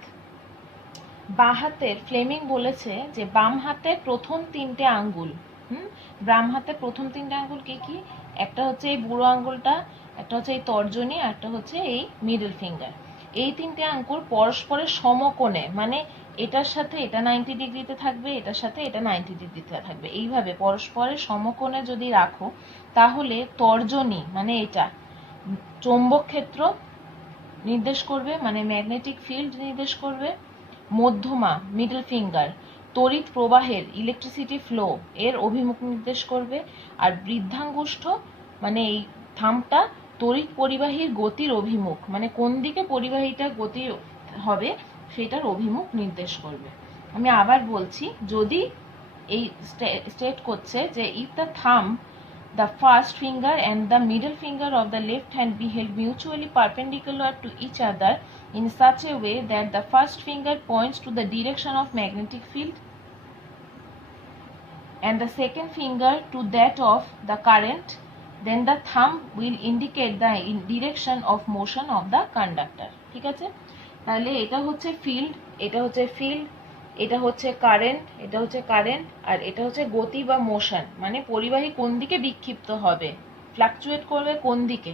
বাঁ হাতের ফ্লেমিং বলেছে যে বাম হাতের প্রথম তিনটে আঙ্গুল, বাম হাতের প্রথম তিনটে আঙ্গুল কি কি? একটা হচ্ছে এই বুড়ো আঙ্গুলটা, একটা হচ্ছে এই তর্জনী, আর একটা হচ্ছে এই মিডল ফিঙ্গার। এই তিনটে আঙ্গুল পরস্পরের সমকোণে, মানে এটার সাথে এটা 90 ডিগ্রিতে থাকবে, এটার সাথে এটা 90 ডিগ্রিতে থাকবে, এইভাবে পরস্পরের সমকোণে যদি রাখো তাহলে তর্জনী মানে এটা চৌম্বক ক্ষেত্র নির্দেশ করবে, মানে ম্যাগনেটিক ফিল্ড নির্দেশ করবে। মধ্যমা মিডল ফিঙ্গার তড়িৎ প্রবাহের ইলেকট্রিসিটি ফ্লো এর অভিমুখ নির্দেশ করবে। আর বৃদ্ধাঙ্গুষ্ঠ মানে এই থাম্বটা তড়িৎ পরিবাহীর গতির অভিমুখ, মানে কোন দিকে পরিবাহীটা গতি হবে সেটার অভিমুখ নির্দেশ করবে। আমি আবার বলছি, যদি এই স্টেট করছে যে if the thumb, the first finger and the middle finger of the left hand be held mutually perpendicular to each other in such a way that the first finger points to the direction of magnetic field and the second finger to that of the current, then the thumb will indicate the direction of motion of the conductor. ঠিক আছে, তাহলে এটা হচ্ছে field, এটা হচ্ছে field, এটা হচ্ছে current, এটা হচ্ছে কারেন্ট, আর এটা হচ্ছে গতি বা মোশন, মানে পরিবাহী কোন দিকে বিক্ষিপ্ত হবে, ফ্লাকচুয়েট করবে কোন দিকে,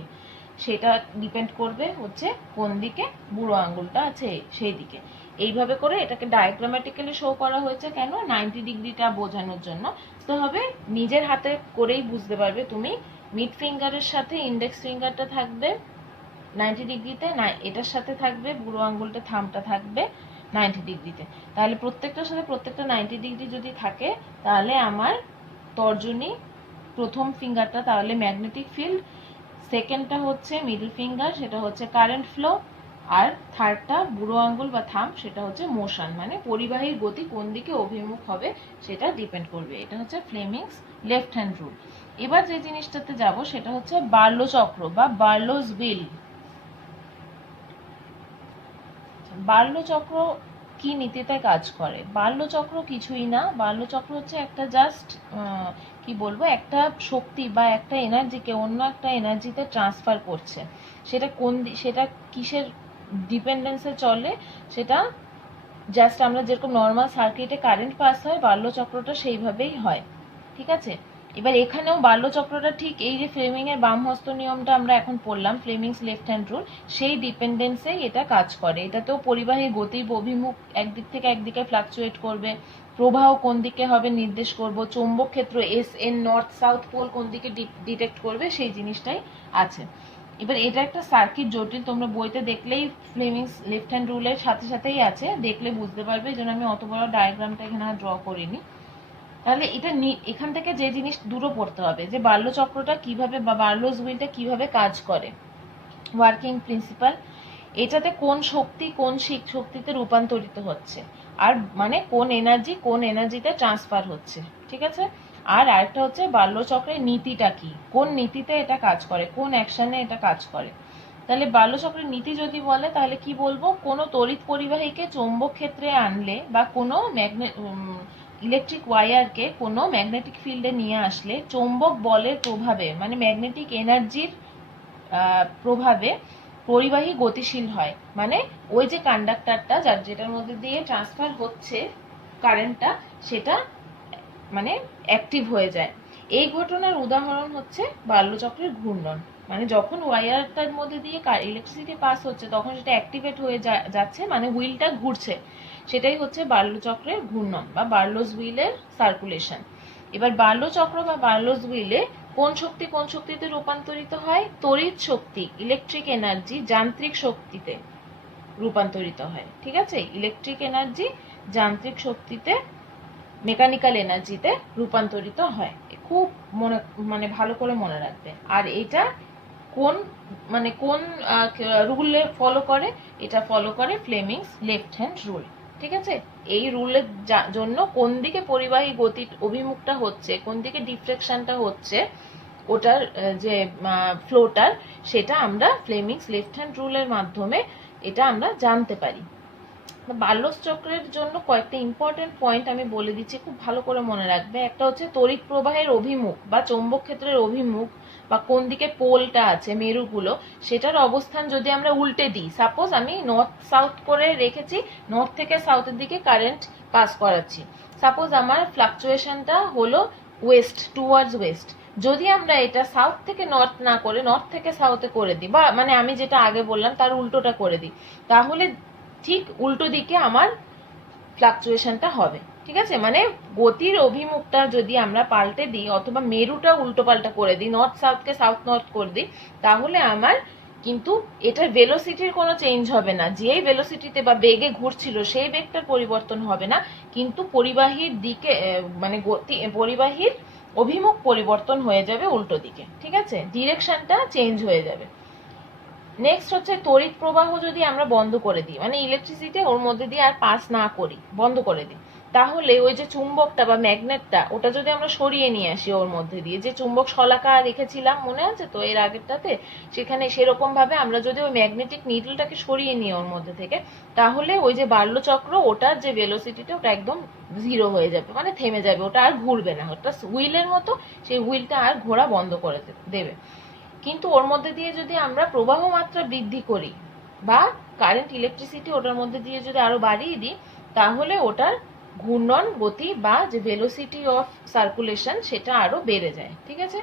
সেটা ডিপেন্ড করবে হচ্ছে কোন দিকে বুড়ো আঙ্গুলটা আছে সেই দিকে। এইভাবে করে এটাকে ডায়াগ্রামেটিক্যালি শো করা হয়েছে, কেন? 90 ডিগ্রিটা বোঝানোর জন্য। তো হবে নিজের হাতে করেই বুঝতে পারবে তুমি, মিড ফিঙ্গারের সাথে ইন্ডেক্স ফিঙ্গারটা থাকবে 90 ডিগ্রিতে, না এটার সাথে থাকবে বুড়ো আঙ্গুলটা, থাম্বটা থাকবে 90 ডিগ্রিতে। তাহলে প্রত্যেকটার সাথে প্রত্যেকটা 90 ডিগ্রি যদি থাকে তাহলে আমার তর্জনী প্রথম ফিঙ্গারটা তাহলে ম্যাগনেটিক ফিল্ড, সেকেন্ডটা হচ্ছে মিডল ফিঙ্গার সেটা হচ্ছে কারেন্ট ফ্লো, আর থার্ডটা বুড়ো আঙ্গুল বা থাম, সেটা হচ্ছে মোশন, মানে পরিবাহীর গতি কোন দিকে অভিমুখ হবে সেটা ডিপেন্ড করবে। এটা হচ্ছে ফ্লেমিংস লেফট হ্যান্ড রুল। এবার যে জিনিসটাতে যাব সেটা হচ্ছে বার্লো চক্র বা বার্লোস হুইল। বার্লো চক্র কি নীতিতে কাজ করে? বার্লো চক্র কিছুই না, বার্লো চক্র হচ্ছে একটা জাস্ট কি বলবো, একটা শক্তি বা একটা এনার্জিকে অন্য একটা এনার্জিতে ট্রান্সফার করছে। সেটা সেটা কিসের ডিপেন্ডেন্সে চলে? সেটা জাস্ট আমরা যেরকম নর্মাল সার্কিটে কারেন্ট পাস হয়, বার্লো চক্রটা সেইভাবেই হয়। ঠিক আছে, এবার এখানেও বার্লো চক্রটা ঠিক এই যে ফ্লেমিং এর বাম হস্ত নিয়মটা আমরা এখন পড়লাম, ফ্লেমিংস লেফট হ্যান্ড রুল, সেই ডিপেন্ডেন্সেই এটা কাজ করে। এটাতেও পরিবাহী গতির অভিমুখ একদিক থেকে একদিকে ফ্লাকচুয়েট করবে, প্রবাহ কোন দিকে হবে নির্দেশ করব, চৌম্বক ক্ষেত্র S N north south pole কোন দিকে ডিটেক্ট করবে, সেই জিনিসটাই আছে। এবার এটা একটা সার্কিট জটিল, তোমরা বইতে দেখলেই ফ্লেমিংস লেফট হ্যান্ড রুলের সাথে সাথেই আছে, দেখলে বুঝতে পারবে, এই জন্য আমি অত বড় ডায়াগ্রামটা এখানে ড্র করিনি। তাহলে এটা এখান থেকে যে জিনিস দুটো পড়তে হবে, যে বার্লো চক্রটা কিভাবে বা বার্লোস হুইলটা কিভাবে কাজ করে, ওয়ার্কিং প্রিন্সিপাল, এটাতে কোন শক্তি কোন শক্তিতে রূপান্তরিত হচ্ছে, আর মানে কোন এনার্জি কোন এনার্জিতে ট্রান্সফার হচ্ছে। ঠিক আছে, আর আরেকটা হচ্ছে বার্লো চক্রের নীতিটা কি, কোন নীতিতে এটা কাজ করে, কোন অ্যাকশনে এটা কাজ করে। তাহলে বার্লো চক্রের নীতি যদি বলে তাহলে কি বলবো, কোনো তড়িৎ পরিবাহীকে চৌম্বক ক্ষেত্রে আনলে বা কোনো ইলেকট্রিক ওয়ারকে কোনো ম্যাগনেটিক ফিল্ডে নিয়ে আসলে চৌম্বক বলের প্রভাবে, মানে ম্যাগনেটিক এনার্জির প্রভাবে পরিবাহী গতিশীল হয়। মানে ওই যে কন্ডাক্টরটা যেটার মধ্যে দিয়ে ট্রান্সফার হচ্ছে কারেন্টটা, সেটা মানে অ্যাক্টিভ হয়ে যায়। এই ঘটনার উদাহরণ হচ্ছে বার্লো চক্রের ঘূর্ণন। মানে যখন ওয়্যারটার মধ্যে দিয়ে ইলেকট্রিসিটি পাস হচ্ছে তখন সেটা অ্যাক্টিভেট হয়ে যাচ্ছে, মানে হুইলটা ঘুরছে, সেটাই হচ্ছে বার্লো চক্রের ঘূর্ণন বা বার্লোস হুইলের সার্কুলেশন। এবার বার্লো চক্র বা বার্লোস হুইলে কোন শক্তি কোন শক্তিতে রূপান্তরিত হয়? তড়িৎ শক্তি ইলেকট্রিক এনার্জি যান্ত্রিক শক্তিতে রূপান্তরিত হয়। ঠিক আছে, ইলেকট্রিক এনার্জি যান্ত্রিক শক্তিতে, মেকানিক্যাল এনার্জিতে রূপান্তরিত হয়। খুব মানে ভালো করে মনে রাখবে। আর এটা কোন কোন রুলে ফলো করে? এটা ফলো করে ফ্লেমিংস লেফট হ্যান্ড রুল। ঠিক আছে, এই রুলের জন্য কোন দিকে পরিবাহী গতির অভিমুখটা হচ্ছে, কোন দিকে ডিফ্লেকশনটা হচ্ছে, ওটার যে ফ্লোটার, সেটা আমরা ফ্লেমিংস লেফট হ্যান্ড রুলের মাধ্যমে এটা আমরা জানতে পারি। বার্লোস চক্রের জন্য কয়েকটা ইম্পর্টেন্ট পয়েন্ট আমি বলে দিচ্ছি, খুব ভালো করে মনে রাখবে। একটা হচ্ছে তড়িৎ প্রবাহের অভিমুখ বা চৌম্বক ক্ষেত্রের অভিমুখ, বা কোন দিকে পোলটা আছে মেরুগুলো, সেটার অবস্থান যদি আমরা উল্টে দিই, সাপোজ আমি নর্থ সাউথ করে রেখেছি, নর্থ থেকে সাউথের দিকে কারেন্ট পাস করাচ্ছি, সাপোজ আমার ফ্লাকচুয়েশনটা হলো ওয়েস্ট টুয়ার্ডস ওয়েস্ট, যদি আমরা এটা সাউথ থেকে নর্থ না করে নর্থ থেকে সাউথে করে দিই, বা মানে আমি যেটা আগে বললাম তার উল্টোটা করে দিই, তাহলে ঠিক উল্টো দিকে আমার ফ্লাকচুয়েশনটা হবে। ঠিক আছে, মানে গতির অভিমুখটা যদি আমরা পাল্টে দিই অথবা মেরুটা উল্টো পাল্টা করে দিই, নর্থ সাউথকে সাউথ নর্থ করে দিই, তাহলে আমার কিন্তু এটার ভেলোসিটির কোনো চেঞ্জ হবে না, যেই ভেলোসিটিতে বা বেগে ঘুরছিল সেই বেগটার পরিবর্তন হবে না, কিন্তু পরিবাহীর দিকে মানে গতি পরিবাহীর অভিমুখ পরিবর্তন হয়ে যাবে উল্টো দিকে। ঠিক আছে, ডিরেকশনটা চেঞ্জ হয়ে যাবে। নেক্সট হচ্ছে তড়িৎ প্রবাহ যদি আমরা বন্ধ করে দিই, মানে ইলেকট্রিসিটি ওর মধ্যে দিয়ে আর পাস না করি, বন্ধ করে দিই, তাহলে ওই যে চুম্বকটা বা ম্যাগনেটটা, ওটা যদি আমরা সরিয়ে নিয়ে আসি ওর মধ্যে দিয়ে, যে চুম্বক শলাকা রেখেছিলাম মনে আছে তো এর আগেরটাতে, সেখানে সেরকম ভাবে আমরা যদি ওই ম্যাগনেটিক নিডলটাকে সরিয়ে নিই ওর মধ্যে থেকে, তাহলে ওই যে বার্লো চক্র, ওটার যে ভেলোসিটিটা ওটা একদম জিরো হয়ে যাবে, মানে থেমে যাবে, ওটা আর ঘুরবে না, ওটা হুইলের মতো, সেই হুইলটা আর ঘোরা বন্ধ করে দেবে। কিন্তু ওর মধ্যে দিয়ে যদি আমরা প্রবাহ মাত্রা বৃদ্ধি করি বা কারেন্ট ইলেকট্রিসিটি ওটার মধ্যে দিয়ে যদি আরো বাড়িয়ে দিই, তাহলে ওটার ঘূর্ণন গতি বা যে ভেলোসিটি অফ সার্কুলেশন সেটা আরো বেড়ে যায়। ঠিক আছে,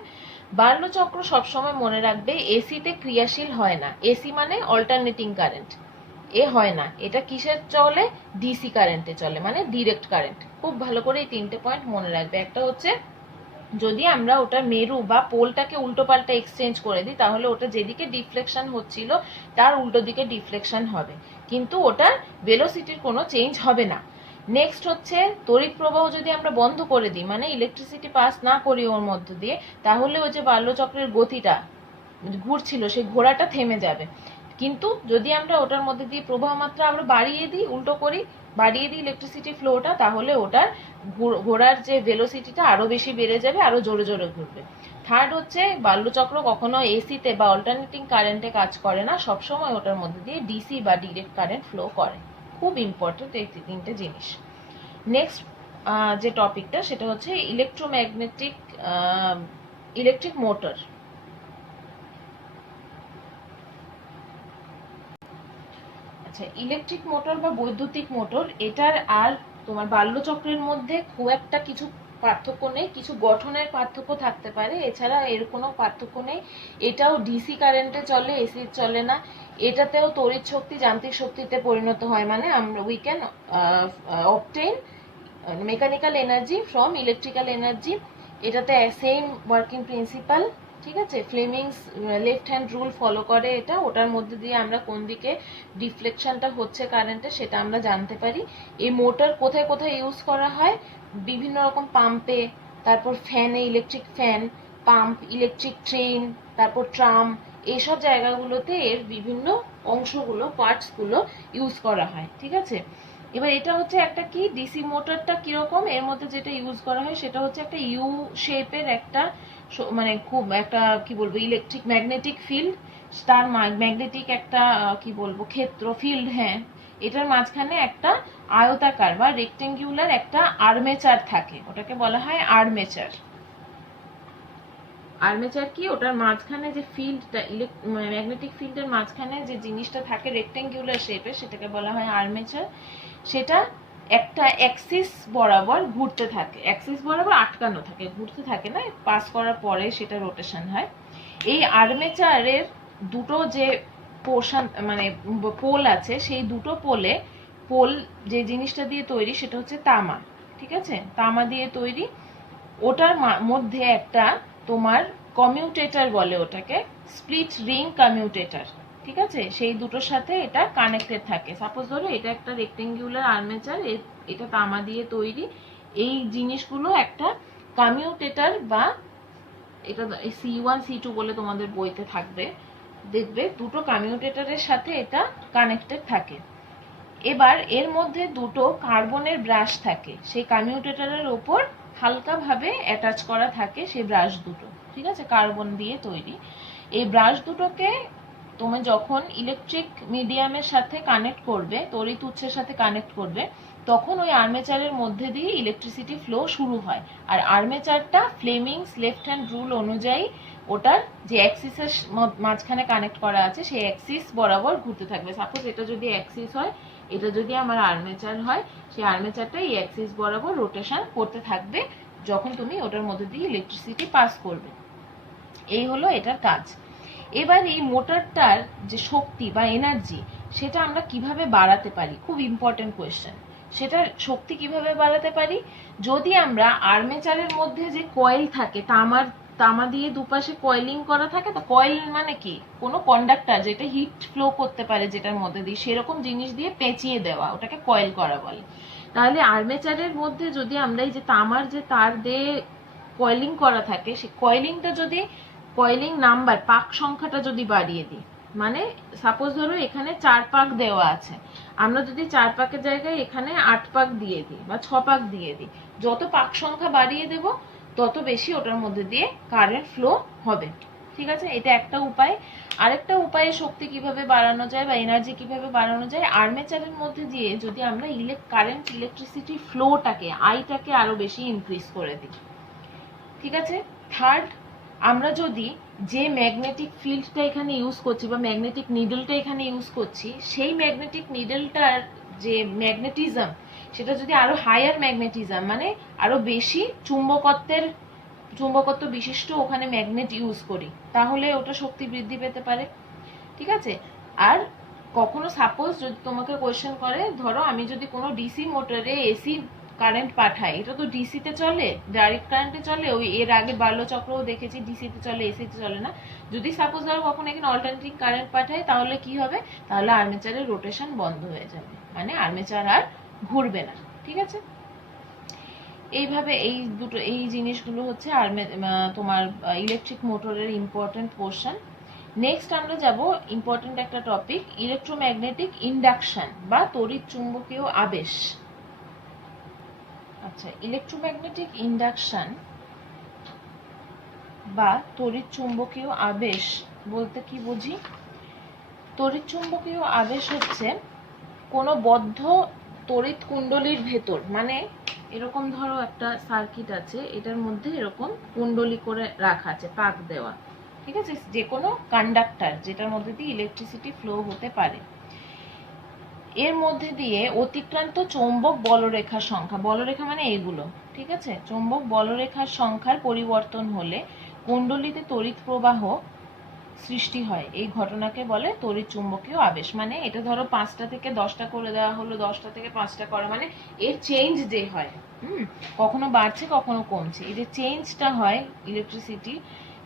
বার্লো চক্র সবসময় মনে রাখবে এসিতে ক্রিয়াশীল হয় না, এসি মানে অল্টারনেটিং কারেন্ট, এ হয় না, এটা কিসের চলে? ডিসি কারেন্টে চলে, মানে ডিরেক্ট কারেন্ট। খুব ভালো করে এই তিনটে পয়েন্ট মনে রাখবে। একটা হচ্ছে যদি আমরা ওটা মেরু বা পোলটাকে উল্টো পাল্টা এক্সচেঞ্জ করে দিই, তাহলে ওটা যেদিকে ডিফ্লেকশন হচ্ছিল তার উল্টো দিকে ডিফ্লেকশন হবে, কিন্তু ওটার ভেলোসিটির কোনো চেঞ্জ হবে না। নেক্সট হচ্ছে তড়িৎ প্রবাহ যদি আমরা বন্ধ করে দিই, মানে ইলেকট্রিসিটি পাস না করি ওর মধ্য দিয়ে, তাহলে ওই যে বার্লো চক্রের গতিটা ঘুরছিল সেই ঘোড়াটা থেমে যাবে। কিন্তু যদি আমরা ওটার মধ্যে দিয়ে প্রবাহ মাত্রা আমরা বাড়িয়ে দিই, উল্টো করি, বাড়িয়ে দিই ইলেকট্রিসিটি ফ্লোটা, তাহলে ওটার ঘোরার যে ভেলোসিটিটা আরো বেশি বেড়ে যাবে, আরো জোরে জোরে ঘুরবে। থার্ড হচ্ছে বাল্যচক্র কখনো এসিতে বা অল্টারনেটিং কারেন্টে কাজ করে না, সবসময় ওটার মধ্যে দিয়ে ডিসি বা ডিরেক্ট কারেন্ট ফ্লো করে। খুব ইম্পর্টেন্ট এই তিনটে জিনিস। নেক্সট যে টপিকটা সেটা হচ্ছে ইলেকট্রিক মোটর। আচ্ছা, ইলেকট্রিক মোটর বা বৈদ্যুতিক মোটর, এটার আর তোমার বাল্যচক্রের মধ্যে খুব একটা কিছু পার্থক্য নেই, কিছু গঠনের পার্থক্য থাকতে পারে, এছাড়া এর কোনো পার্থক্য নেই। এটাও ডিসি কারেন্টে চলে, এসি চলে না। এটাতেও তড়িৎ শক্তি যান্ত্রিক শক্তিতে পরিণত হয়, মানে আমরা we can obtain mechanical energy from electrical energy. এটাতে সেম ওয়ার্কিং প্রিন্সিপাল, ঠিক আছে। Fleming's left hand rule follow করে এটা, ওটার মধ্যে দিয়ে আমরা কোন দিকে ডিফ্লেকশনটা হচ্ছে কারেন্টে সেটা আমরা জানতে পারি। এই মোটর কোথায় কোথায় ইউজ করা হয়, বিভিন্ন রকম পাম্পে, তারপর ফ্যানে, electric fan, pump, electric train, তারপর ট্রাম, এইসব জায়গাগুলোতে এর বিভিন্ন অংশগুলো, পার্টসগুলো ইউজ করা হয়, ঠিক আছে। এবার এটা হচ্ছে একটা কি, ডিসি মোটরটা কিরকম, এর মধ্যে যেটা ইউজ করা হয় সেটা হচ্ছে একটা ইউ শেপের একটা, মানে খুব একটা কি বলবো ইলেকট্রিক ম্যাগনেটিক ফিল্ড, তার ম্যাগনেটিক একটা কি বলবো ক্ষেত্র ফিল্ড, হ্যাঁ। এটার মাঝখানে একটা আয়তাকার বা রেক্টেঙ্গুলার একটা আর্মেচার থাকে, ওটাকে বলা হয় আর্মেচার। আর্মেচার কি, ওটার মাঝখানে যে ফিল্ডটা, ম্যাগনেটিক ফিল্ডের মাঝখানে যে জিনিসটা থাকে রেক্টেঙ্গুলার শেপে, সেটাকে বলা হয় আর্মেচার। সেটা একটা অ্যাক্সিস বরাবর ঘুরতে থাকে, অ্যাক্সিস বরাবর আটকানো থাকে, ঘুরতে থাকে না, পাস করার পরে সেটা রোটেশন হয়। এই আর্মেচারের দুটো যে পোর্শন মানে পোল আছে, সেই দুটো পোল যে জিনিসটা দিয়ে তৈরি সেটা হচ্ছে তামা, ঠিক আছে, তামা দিয়ে তৈরি। ওটার মধ্যে একটা তোমার কমিউটেটর বলে ওটাকে, স্প্লিট রিং কমিউটেটর, ঠিক আছে, সেই দুটোর সাথে এটা কানেক্টেড থাকে। সাপোজ ধরো এটা একটা রেক্টেঙ্গুলার আর্মেচার, এটা তামা দিয়ে তৈরি, এই জিনিসগুলো একটা কমিউটেটর বা এটা C1 C2 বলে তোমাদের বইতে থাকবে, দেখবে দুটো কমিউটেটরের সাথে এটা কানেক্টেড থাকে। এবার এর মধ্যে দুটো কার্বনের ব্রাশ থাকে, সেই কমিউটেটরের উপর হালকাভাবে অ্যাটাচ করা থাকে সেই ব্রাশ দুটো, ঠিক আছে, কার্বন দিয়ে তৈরি। এই ব্রাশ দুটোকে তুমি যখন ইলেকট্রিক মিডিয়ামের সাথে কানেক্ট করবে, তড়িৎ উৎসের সাথে কানেক্ট করবে, তখন ওই আর্মেচারের মধ্যে দিয়ে ইলেকট্রিসিটি ফ্লো শুরু হয়। আর আর্মেচারটা ফ্লেমিংস লেফট হ্যান্ড রুল অনুযায়ী ওটার যে অ্যাক্সিসের মাঝখানে কানেক্ট করা আছে সেই অ্যাক্সিস বরাবর ঘুরতে থাকবে। সাপোজ এটা যদি অ্যাক্সিস হয়, এটা যদি আমার আর্মেচার হয়, সেই আর্মেচারটা এই অ্যাক্সিস বরাবর রোটেশন করতে থাকবে যখন তুমি ওটার মধ্যে দিয়ে ইলেকট্রিসিটি পাস করবে। এই হলো এটার কাজ। এবার এই মোটরটার যে শক্তি বা এনার্জি, সেটা আমরা কিভাবে বাড়াতে পারি, খুব ইম্পর্টেন্ট কোয়েশ্চেন। সেটার শক্তি কিভাবে বাড়াতে পারি, যদি আমরা আর্মেচারের মধ্যে যে কয়েল থাকে, তামা দিয়ে দুপাশে কয়েলিং করা থাকে, তো কয়েল মানে কি, কোনো কন্ডাক্টর যেটা হিট ফ্লো করতে পারে যেটার মধ্যে দিয়ে, সেরকম জিনিস দিয়ে পেঁচিয়ে দেওয়া, ওটাকে কয়েল করা বলে। তাহলে আর্মেচারের মধ্যে যদি আমরা এই যে তামার যে তার দিয়ে কয়েলিং করা থাকে, সেই কয়েলিংটা যদি, কয়েলিং নাম্বার, পাক সংখ্যাটা যদি বাড়িয়ে দিই, মানে সাপোজ ধরো এখানে 4 পাক দেওয়া আছে, আমরা যদি 4 পাকের জায়গায় এখানে 8 পাক দিয়ে দিই বা 6 পাক দিয়ে দিই, যত পাক সংখ্যা বাড়িয়ে দেব তত বেশি ওটার মধ্যে দিয়ে কারেন্ট ফ্লো হবে, ঠিক আছে। এটা একটা উপায়। আরেকটা উপায়ে শক্তি কিভাবে বাড়ানো যায় বা এনার্জি কিভাবে বাড়ানো যায়, আর্মেচারের মধ্যে দিয়ে যদি আমরা ইলেকট্রিসিটি ফ্লোটাকে, আইটাকে আরো বেশি ইনক্রিজ করে দিই, ঠিক আছে। থার্ড, আমরা যদি যে ম্যাগনেটিক ফিল্ডটা এখানে ইউজ করছি বা ম্যাগনেটিক নিডলটা এখানে ইউজ করছি, সেই ম্যাগনেটিক নিডলটার যে ম্যাগনেটিজম, সেটা যদি আরো হায়ার ম্যাগনেটিজম, মানে আরো বেশি চুম্বকত্ব বিশিষ্ট ওখানে ম্যাগনেট ইউজ করি, তাহলে ওটা শক্তি বৃদ্ধি পেতে পারে, ঠিক আছে। আর কখনো সাপোজ যদি তোমাকে কোয়েশ্চেন করে, ধরো আমি যদি কোনো ডিসি মোটরে এসি কারেন্ট পাঠাই, এটা তো ডিসিতে চলে, ডাইরেক্ট কারেন্টে চলে, ওই এর আগে বাল্যচক্রও দেখেছি ডিসিতে চলে, এসিতে চলে না। যদি সাপোজ ধরো কখনো এখানে অল্টারনেটিং কারেন্ট পাঠাই, তাহলে কি হবে, তাহলে আর্মেচারের রোটেশন বন্ধ হয়ে যাবে, মানে আর্মেচার আর ঘুরবে না, ঠিক আছে। এইভাবে এই জিনিসগুলো হচ্ছে তোমার ইলেকট্রিক মোটরের ইম্পর্টেন্ট পোর্শন। নেক্সট আমরা যাব ইম্পর্টেন্ট একটা টপিক, ইলেকট্রোম্যাগনেটিক ইন্ডাকশন বা তড়িৎ চুম্বকীয় আবেশ। আচ্ছা, ইলেকট্রোম্যাগনেটিক ইন্ডাকশন বা তড়িৎ চুম্বকীয় আবেশ বলতে কি বুঝি? তড়িৎ চুম্বকীয় আবেশ হচ্ছে কোনো বদ্ধ তড়িৎ কুণ্ডলীর ভেতর, মানে এরকম ধরো একটা সার্কিট আছে, এটার মধ্যে এরকম কুণ্ডলী করে রাখা আছে, পাক দেওয়া, ঠিক আছে, যে কোনো কন্ডাক্টর যেটার মধ্যে দিয়ে ইলেকট্রিসিটি ফ্লো হতে পারে, এর মধ্যে দিয়ে অতিক্রান্ত চৌম্বক বলরেখার সংখ্যা, বলরেখা মানে এগুলো, ঠিক আছে, চৌম্বক বলরেখার সংখ্যার পরিবর্তন হলে কুণ্ডলীতে তড়িৎ প্রবাহ সৃষ্টি হয়। এই ঘটনাকে বলে তড়িৎ চুম্বকীয় আবেশ। মানে এটা ধরো 5টা থেকে 10টা করে দেওয়া হলো, 10টা থেকে 5টা করা, মানে এর চেঞ্জ যে হয়, কখনো বাড়ছে কখনো কমছে, এই যে চেঞ্জটা হয় ইলেকট্রিসিটি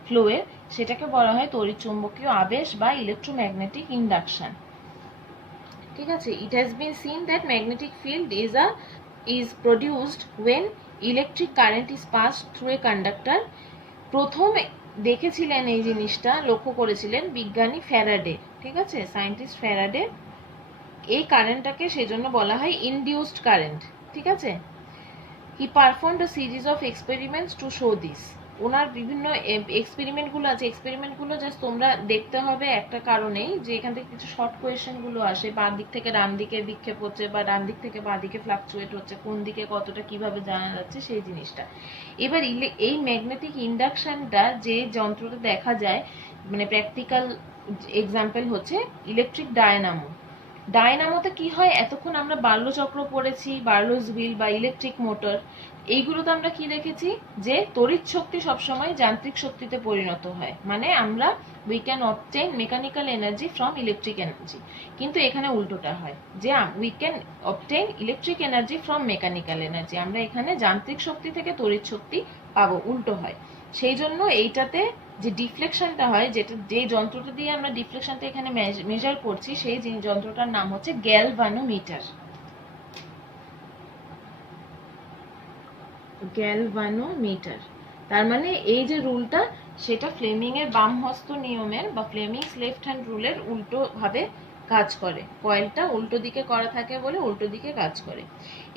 ফ্লোয়ের, সেটাকে বলা হয় তড়িৎ চুম্বকীয় আবেশ বা ইলেকট্রোম্যাগনেটিক ইন্ডাকশন। ঠিক আছে, it has been seen that magnetic field is produced when electric current is passed through a conductor. প্রথম দেখেছিলেন এই জিনিসটা, লক্ষ্য করেছিলেন বিজ্ঞানী ফ্যারাডে, ঠিক আছে, সায়েন্টিস্ট ফ্যারাডে। এই কারেন্টটাকে সেজন্য বলা হয় ইনডিউসড কারেন্ট, ঠিক আছে। He performed a series of experiments to show this. ওনার বিভিন্ন এক্সপেরিমেন্টগুলো আছে, এক্সপেরিমেন্টগুলো জাস্ট তোমরা দেখতে হবে একটা কারণেই, যে এখান থেকে কিছু শর্ট কোয়েশ্চেনগুলো আসে, বাঁ দিক থেকে ডান দিকে বিক্ষেপ হচ্ছে বা ডান দিক থেকে বাঁ দিকে ফ্লাকচুয়েট হচ্ছে, কোন দিকে কতটা কিভাবে জানা যাচ্ছে সেই জিনিসটা। এবার এই ম্যাগনেটিক ইন্ডাকশনটা যে যন্ত্রটা দেখা যায়, মানে প্র্যাকটিক্যাল এক্সাম্পল হচ্ছে ইলেকট্রিক ডায়নামো। ডায়নামোতে কি হয়, এতক্ষণ আমরা বার্লো-চক্র পড়েছি, বার্লোস হুইল বা ইলেকট্রিক মোটর, এইগুলোতে আমরা কি দেখেছি যে তড়িৎ শক্তি সবসময় যান্ত্রিক শক্তিতে পরিণত হয়, মানে আমরা we can obtain mechanical energy from electric energy. কিন্তু এখানে উল্টোটা হয়, যে we can obtain electric energy from mechanical energy, আমরা এখানে যান্ত্রিক শক্তি থেকে তড়িৎ শক্তি পাবো, উল্টো হয়। সেই জন্য এইটাতে যে ডিফ্লেকশনটা হয়, যেটা যে যন্ত্রটা দিয়ে আমরা ডিফ্লেকশনটা এখানে মেজার করছি, সেই যন্ত্রটার নাম হচ্ছে গ্যালভানোমিটার। গ্যালভানোমিটার, তার মানে এই যে রুলটা, সেটা ফ্লেমিং এর বামহস্ত নিয়মের বা ফ্লেমিংস লেফট হ্যান্ড রুলের উল্টো ভাবে কাজ করে, কয়েলটা উল্টো দিকে করা থাকে বলে উল্টো দিকে কাজ করে।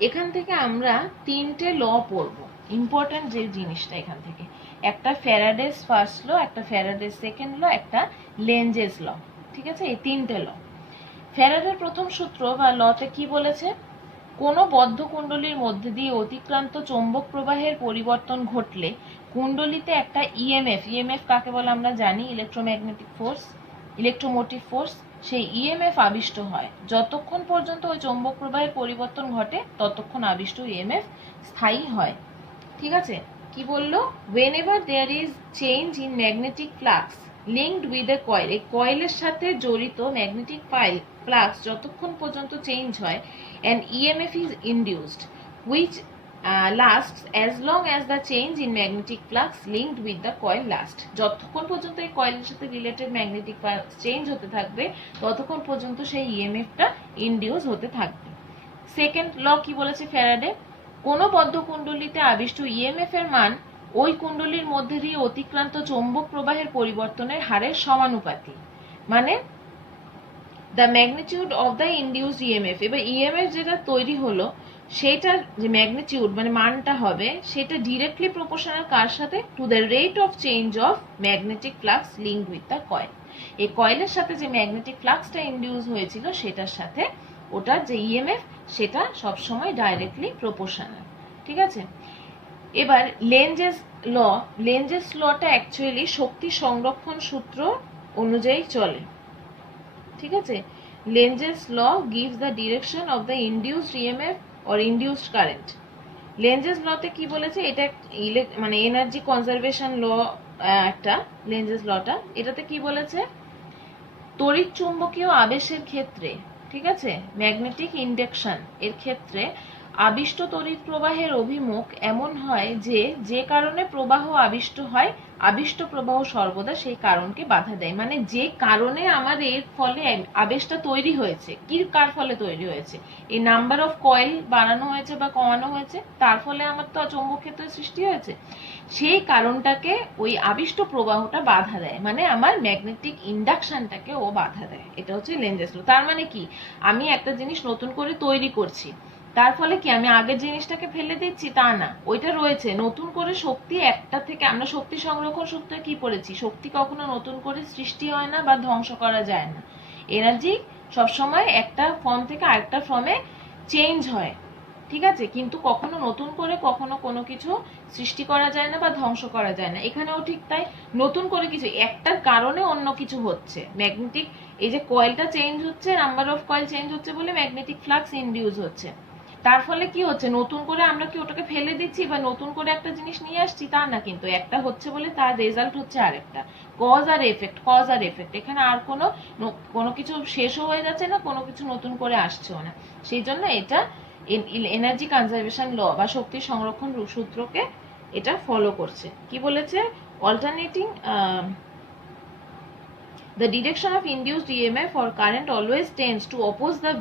এখান থেকে আমরা 3টে ল পড়বো, ইম্পর্টেন্ট যে জিনিসটা এখান থেকে, একটা ফ্যারাডেস ফার্স্ট ল, একটা ফ্যারাডেস সেকেন্ড ল, একটা লেঞ্জেস ল, ঠিক আছে, এই 3টে ল। ফ্যারাডের প্রথম সূত্র বা লতে কি বলেছে, কোনো বদ্ধ কুণ্ডলীর মধ্যে দিয়ে অতিক্রান্ত চৌম্বক প্রবাহের পরিবর্তন ঘটলে কুণ্ডলীতে একটা ইএমএফ কাকে বলে আমরা জানি, ইলেকট্রোম্যাগনেটিক ফোর্স, ইলেকট্রোমোটিভ ফোর্স, সেই ইএমএফ আবিষ্ট হয়। যতক্ষণ পর্যন্ত ওই চৌম্বক প্রবাহের পরিবর্তন ঘটে ততক্ষণ আবিষ্ট ইএমএফ স্থায়ী হয়, ঠিক আছে। কি বললো, whenever there is change in magnetic flux linked with a coil, এই কয়েলের সাথে জড়িত ম্যাগনেটিক ফ্লাক্স যতক্ষণ পর্যন্ত চেঞ্জ হয়, an EMF is induced which lasts as long as the change in magnetic flux linked with the coil lasts. যতক্ষণ পর্যন্ত এই কয়েলের সাথে রিলেটেড ম্যাগনেটিক ফ্লাক্স চেঞ্জ হতে থাকবে ততক্ষণ পর্যন্ত সেই ইএমএফটা ইনডিউস হতে থাকবে। সেকেন্ড ল কি বলেছে ফ্যারাডে, কোনো বদ্ধ কুণ্ডলীতে আবিষ্ট ইএমএফ এর মান ওই কুণ্ডলীর মধ্যে দিয়ে অতিক্রান্ত চৌম্বক প্রবাহের পরিবর্তনের হারের সমানুপাতি, মানে the magnitude of the induced EMF. এবার ইএমএফ যেটা তৈরি হলো সেটার যে ম্যাগনিটিউড মানে মানটা হবে, সেটা ডিরেক্টলি প্রপোর্শনাল কার সাথে, to the rate of change of magnetic flux linked with the coil. এই কয়েলের সাথে যে ম্যাগনেটিক ফ্লাক্সটা ইনডিউস হয়েছিল সেটার সাথে ওটার যে ইএমএফ সেটা সবসময় ডাইরেক্টলি প্রপোর্শনাল, ঠিক আছে। এবার লেঞ্জেস লটা অ্যাকচুয়ালি শক্তি সংরক্ষণ সূত্র অনুযায়ী চলে, ঠিক আছে। Lenz's law gives the direction of the induced EMF or induced current. Lenz's লতে কি বলেছে, এটা মানে এনার্জি কনজারভেশন ল একটা, লেঞ্জেস লটা, এটাতে কি বলেছে, তড়িৎ চুম্বকীয় আবেশের ক্ষেত্রে, ঠিক আছে, ম্যাগনেটিক ইন্ডাকশন এর ক্ষেত্রে আবিষ্ট তড়িৎ প্রবাহের অভিমুখ এমন হয় যে যে কারণে প্রবাহ আবিষ্ট হয়, আবিষ্ট প্রবাহ সর্বদা সেই কারণকে বাধা দেয়। মানে যে কারণে আমার এর ফলে আবেশটা তৈরি হয়েছে, কি কার ফলে তৈরি হয়েছে, এই নাম্বার অফ কয়েল বাড়ানো হয়েছে বা কমানো হয়েছে, তার ফলে আমার তো চৌম্বক ক্ষেত্রের সৃষ্টি হয়েছে, সেই কারণটাকে ওই আবিষ্ট প্রবাহটা বাধা দেয়, মানে আমার ম্যাগনেটিক ইন্ডাকশনটাকে ও বাধা দেয়। এটা হচ্ছে লেন্জেস ল। তার মানে কি, আমি একটা জিনিস নতুন করে তৈরি করছি, তার ফলে কি আমি আগের জিনিসটাকে ফেলে দিচ্ছি তা না, ওইটা রয়েছে। নতুন করে শক্তি একটা থেকে, আমরা শক্তি সংরক্ষণ সূত্রে কি পড়েছি, শক্তি কখনো নতুন করে সৃষ্টি হয় না বা ধ্বংস করা যায় না। এনার্জি সবসময় একটা ফর্ম থেকে আরেকটা ফর্মে চেঞ্জ হয়, ঠিক আছে, কিন্তু কখনো নতুন করে কখনো কোনো কিছু সৃষ্টি করা যায় না বা ধ্বংস করা যায় না। এখানেও ঠিক তাই, নতুন করে কিছু একটার কারণে অন্য কিছু হচ্ছে। ম্যাগনেটিক, এই যে কয়েলটা চেঞ্জ হচ্ছে, নাম্বার অফ কয়েল চেঞ্জ হচ্ছে বলে ম্যাগনেটিক ফ্লাক্স ইনডিউস হচ্ছে। তার ফলে কি হচ্ছে, নতুন করে আমরা কি ওটাকে ফেলে দিচ্ছি বা নতুন করে একটা জিনিস নিয়ে আসছি তা না, কিন্তু একটা হচ্ছে বলে তার রেজাল্ট হচ্ছে আরেকটা। কজ আর এফেক্ট, কজ আর এফেক্ট, এখানে আর কোনো কিছু শেষও হয়ে যাচ্ছে না, কোনো কিছু নতুন করে আসছেও না। সেই জন্য এটা এনার্জি কনজারভেশন ল বা শক্তি সংরক্ষণ সূত্রকে এটা ফলো করছে। কি বলেছে, alternating the direction of induced EMF or current always tends to oppose the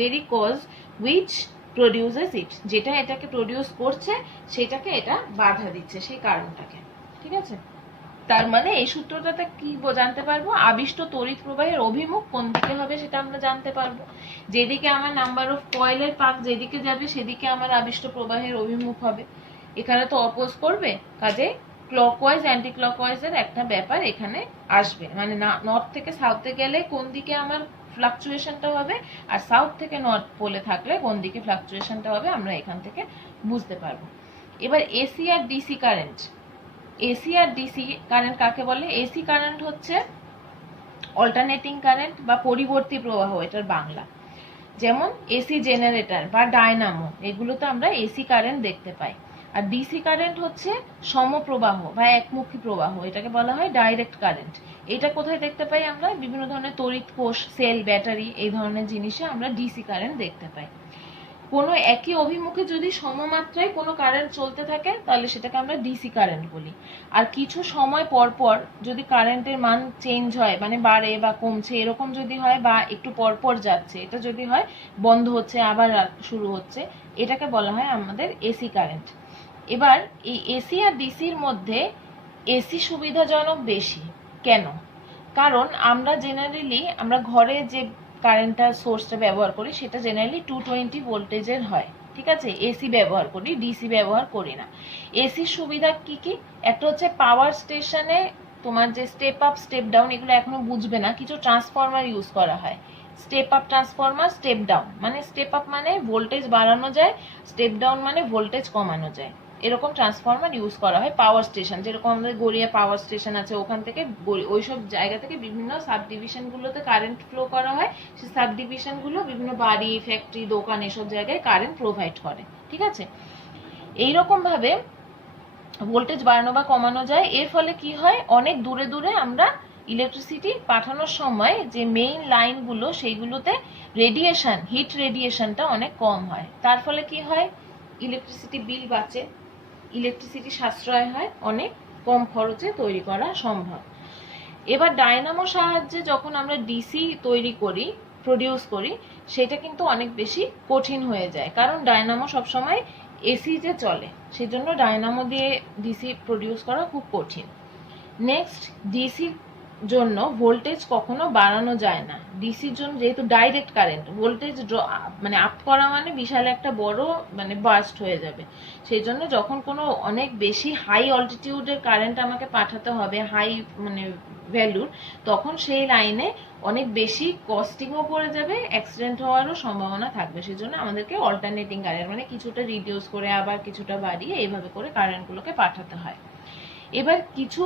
very cause which produces it, যেটা এটাকে প্রডিউস করছে সেটাকে এটা বাধা দিচ্ছে, সেই কারণটাকে। ঠিক আছে, তার মানে এই সূত্রটাতে কি জানতে পারবো, আবিষ্ট তড়িৎ প্রবাহের অভিমুখ কোন দিকে হবে সেটা আমরা জানতে পারবো। যেদিকে আমার নাম্বার অফ কয়েলের পাক যেদিকে যাবে সেদিকে আমার আবিষ্ট প্রবাহের অভিমুখ হবে। এখানে তো অপোজ করবে, কাজে ক্লকওয়াইজ অ্যান্টি ক্লকওয়াইজ এর একটা ব্যাপার এখানে আসবে। মানে নর্থ থেকে সাউথে গেলে কোন দিকে আমার ফ্লাকচুয়েশনটা হবে, আর সাউথ থেকে নর্থ পোলে থাকলে কোন দিকে ফ্লাকচুয়েশনটা হবে, আমরা এখান থেকে বুঝতে পারবো। এবার এসি আর ডিসি কারেন্ট, এসি আর ডিসি কারেন্ট কাকে বলে? এসি কারেন্ট হচ্ছে অল্টারনেটিং কারেন্ট বা পরিবর্তী প্রবাহ, এটার বাংলা। যেমন এসি জেনারেটর বা ডায়নামো, এগুলোতে আমরা এসি কারেন্ট দেখতে পাই। আর ডিসি কারেন্ট হচ্ছে সমপ্রবাহ বা একমুখী প্রবাহ, এটাকে বলা হয় ডাইরেক্ট কারেন্ট। এটা কোথায় দেখতে পাই আমরা? বিভিন্ন ধরনের তড়িৎ কোষ, সেল, ব্যাটারি, এই ধরনের জিনিসে আমরা ডিসি কারেন্ট দেখতে পাই। কোনো একই অভিমুখে যদি সমমাত্রায় কোনো কারেন্ট চলতে থাকে তাহলে সেটাকে আমরা ডিসি কারেন্ট বলি। আর কিছু সময় পর পর যদি কারেন্টের মান চেঞ্জ হয়, মানে বাড়ে বা কমছে এরকম যদি হয়, বা একটু পর পর যাচ্ছে, এটা যদি হয়, বন্ধ হচ্ছে আবার শুরু হচ্ছে, এটাকে বলা হয় আমাদের এসি কারেন্ট। এবার এই এসি আর ডিসির মধ্যে এসি সুবিধাজনক বেশি। কেন? কারণ আমরা জেনারেলি আমরা ঘরে যে কারেন্টটা সোর্সটা ব্যবহার করি সেটা জেনারেলি 220 ভোল্টেজের হয়, ঠিক আছে, এসি ব্যবহার করি, ডিসি ব্যবহার করি না। এসির সুবিধা কি কি? একটা হচ্ছে পাওয়ার স্টেশনে তোমার যে স্টেপ আপ স্টেপ ডাউন, এগুলো এখনো বুঝবে না, কিছু ট্রান্সফরমার ইউজ করা হয়। Step up transformer, step down মানে স্টেপ আপ মানে ভোল্টেজ বাড়ানো যায়, স্টেপ ডাউন মানে ভোল্টেজ কমানো যায়, এরকম ট্রান্সফরমার ইউজ করা হয় পাওয়ার স্টেশন। যেরকম আমাদের গড়িয়া পাওয়ার স্টেশন আছে, ওখান থেকে ওইসব জায়গা থেকে বিভিন্ন সাব ডিভিশনগুলোতে কারেন্ট ফ্লো করা হয়। সেই সাব ডিভিশনগুলো বিভিন্ন বাড়ি, ফ্যাক্টরি, দোকান, এসব জায়গায় কারেন্ট প্রোভাইড করে, ঠিক আছে। এইরকম ভাবে ভোল্টেজ বাড়ানো বা কমানো যায়। এর ফলে কি হয়, অনেক দূরে দূরে আমরা ইলেকট্রিসিটি পাঠানোর সময় যে মেইন লাইনগুলো সেইগুলোতে রেডিয়েশন, হিট রেডিয়েশনটা অনেক কম হয়। তার ফলে কি হয়, ইলেকট্রিসিটি বিল বাঁচে, ইলেকট্রিসিটি সাশ্রয় হয়, অনেক কম খরচে তৈরি করা সম্ভব। এবার ডায়নামো সাহায্যে যখন আমরা ডিসি তৈরি করি, প্রডিউস করি, সেটা কিন্তু অনেক বেশি কঠিন হয়ে যায়, কারণ ডায়নামো সবসময় এসি যে চলে, সেজন্য ডায়নামো দিয়ে ডিসি প্রডিউস করা খুব কঠিন। নেক্সট, ডিসির জন্য ভোল্টেজ কখনো বাড়ানো যায় না। ডিসির জন্য যেহেতু ডাইরেক্ট কারেন্ট, ভোল্টেজ মানে আপ করা মানে বিশাল একটা বড় মানে বার্স্ট হয়ে যাবে। সেই জন্য যখন কোনো অনেক বেশি হাই অল্টিটিউডের কারেন্ট আমাকে পাঠাতে হবে, হাই মানে ভ্যালুর, তখন সেই লাইনে অনেক বেশি কস্টিংও পড়ে যাবে, অ্যাক্সিডেন্ট হওয়ারও সম্ভাবনা থাকবে। সেই জন্য আমাদেরকে অল্টারনেটিং কারেন্ট মানে কিছুটা রিডিউস করে আবার কিছুটা বাড়িয়ে এইভাবে করে কারেন্টগুলোকে পাঠাতে হয়। এবার কিছু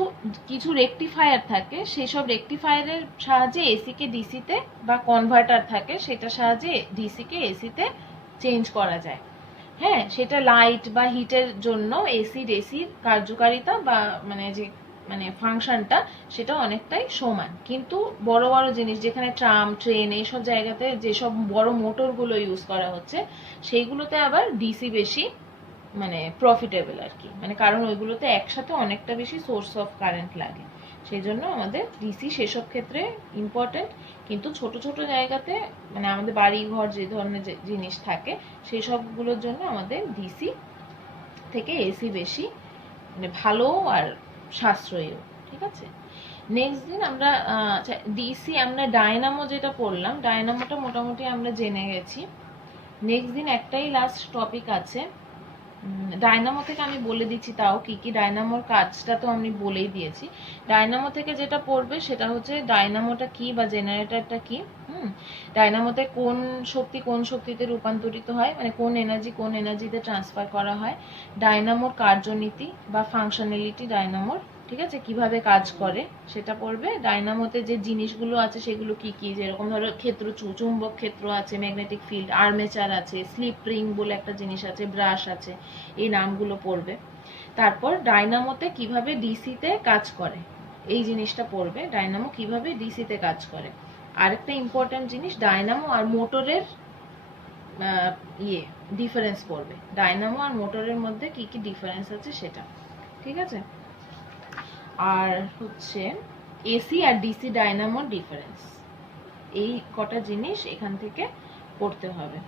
কিছু রেকটিফায়ার থাকে, সেসব রেকটিফায়ারের সাহায্যে এসিকে ডিসিতে, বা কনভার্টার থাকে সেটার সাহায্যে ডিসিকে এসিতে চেঞ্জ করা যায়। হ্যাঁ, সেটা লাইট বা হিটের জন্য এসির কার্যকারিতা বা মানে যে মানে ফাংশনটা সেটা অনেকটাই সমান, কিন্তু বড় বড় জিনিস যেখানে ট্রাম ট্রেন এইসব জায়গাতে যেসব বড় মোটরগুলো ইউজ করা হচ্ছে সেইগুলোতে আবার ডিসি বেশি মানে প্রফিটেবল আর কি, মানে কারণ ওইগুলোতে একসাথে অনেকটা বেশি সোর্স অফ কারেন্ট লাগে, সেই জন্য আমাদের ডিসি সেসব ক্ষেত্রে ইম্পর্টেন্ট। কিন্তু ছোট ছোট জায়গাতে মানে আমাদের বাড়ি ঘর যে ধরনের জিনিস থাকে সেই সবগুলোর জন্য আমাদের ডিসি থেকে এসি বেশি মানে ভালো আর সাশ্রয়ীও। ঠিক আছে, নেক্সট দিন আমরা ডিসি আমরা ডায়নামো যেটা পড়লাম, ডায়নামোটা মোটামুটি আমরা জেনে গেছি। নেক্সট দিন একটাই লাস্ট টপিক আছে ডায়নামো থেকে, আমি বলে দিচ্ছি তাও কি কি। ডায়নামোর কাজটা তো আমি বলেই দিয়েছি। ডায়নামো থেকে যেটা পড়বে সেটা হচ্ছে ডায়নামোটা কি বা জেনারেটরটা কি। ডায়নামোতে কোন শক্তি কোন শক্তিতে রূপান্তরিত হয়, মানে কোন এনার্জি কোন এনার্জিতে ট্রান্সফার করা হয়, ডায়নামোর কার্যনীতি বা ফাংশনালিটি ডায়নামোর, ঠিক আছে, কিভাবে কাজ করে সেটা পড়বে। ডায়নামোতে যে জিনিসগুলো আছে সেগুলো কি কি, যেরকম ধরো ক্ষেত্র চুম্বক ক্ষেত্র আছে, ম্যাগনেটিক ফিল্ড, আর্মেচার আছে, স্লিপ রিং বলে একটা জিনিস আছে, ব্রাশ আছে, এই নামগুলো পড়বে। তারপর ডায়নামোতে কিভাবে ডিসিতে কাজ করে এই জিনিসটা পড়বে, ডায়নামো কিভাবে ডিসিতে কাজ করে। আরেকটা ইম্পর্টেন্ট জিনিস, ডায়নামো আর মোটরের ডিফারেন্স পড়বে, ডায়নামো আর মোটরের মধ্যে কি কি ডিফারেন্স আছে সেটা। ঠিক আছে, আর হচ্ছে এসি আর ডিসি ডায়নামোর ডিফারেন্স, এই কটা জিনিস এখান থেকে পড়তে হবে।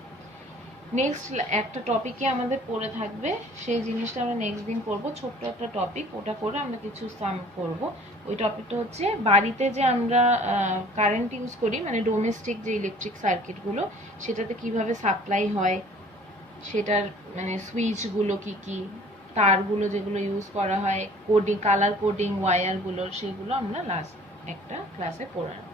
নেক্সট একটা টপিকে আমাদের পড়ে থাকবে, সেই জিনিসটা আমরা নেক্সট দিন পড়বো, ছোট্ট একটা টপিক, ওটা করে আমরা কিছু সাম করব। ওই টপিকটা হচ্ছে বাড়িতে যে আমরা কারেন্ট ইউজ করি, মানে ডোমেস্টিক যে ইলেকট্রিক সার্কিটগুলো সেটাতে কিভাবে সাপ্লাই হয়, সেটার মানে সুইচগুলো কি কি, তারগুলো যেগুলো ইউজ করা হয়, কোডিং কালার কোডিং ওয়্যারগুলো, সেগুলো আমরা লাস্ট একটা ক্লাসে পড়ানো।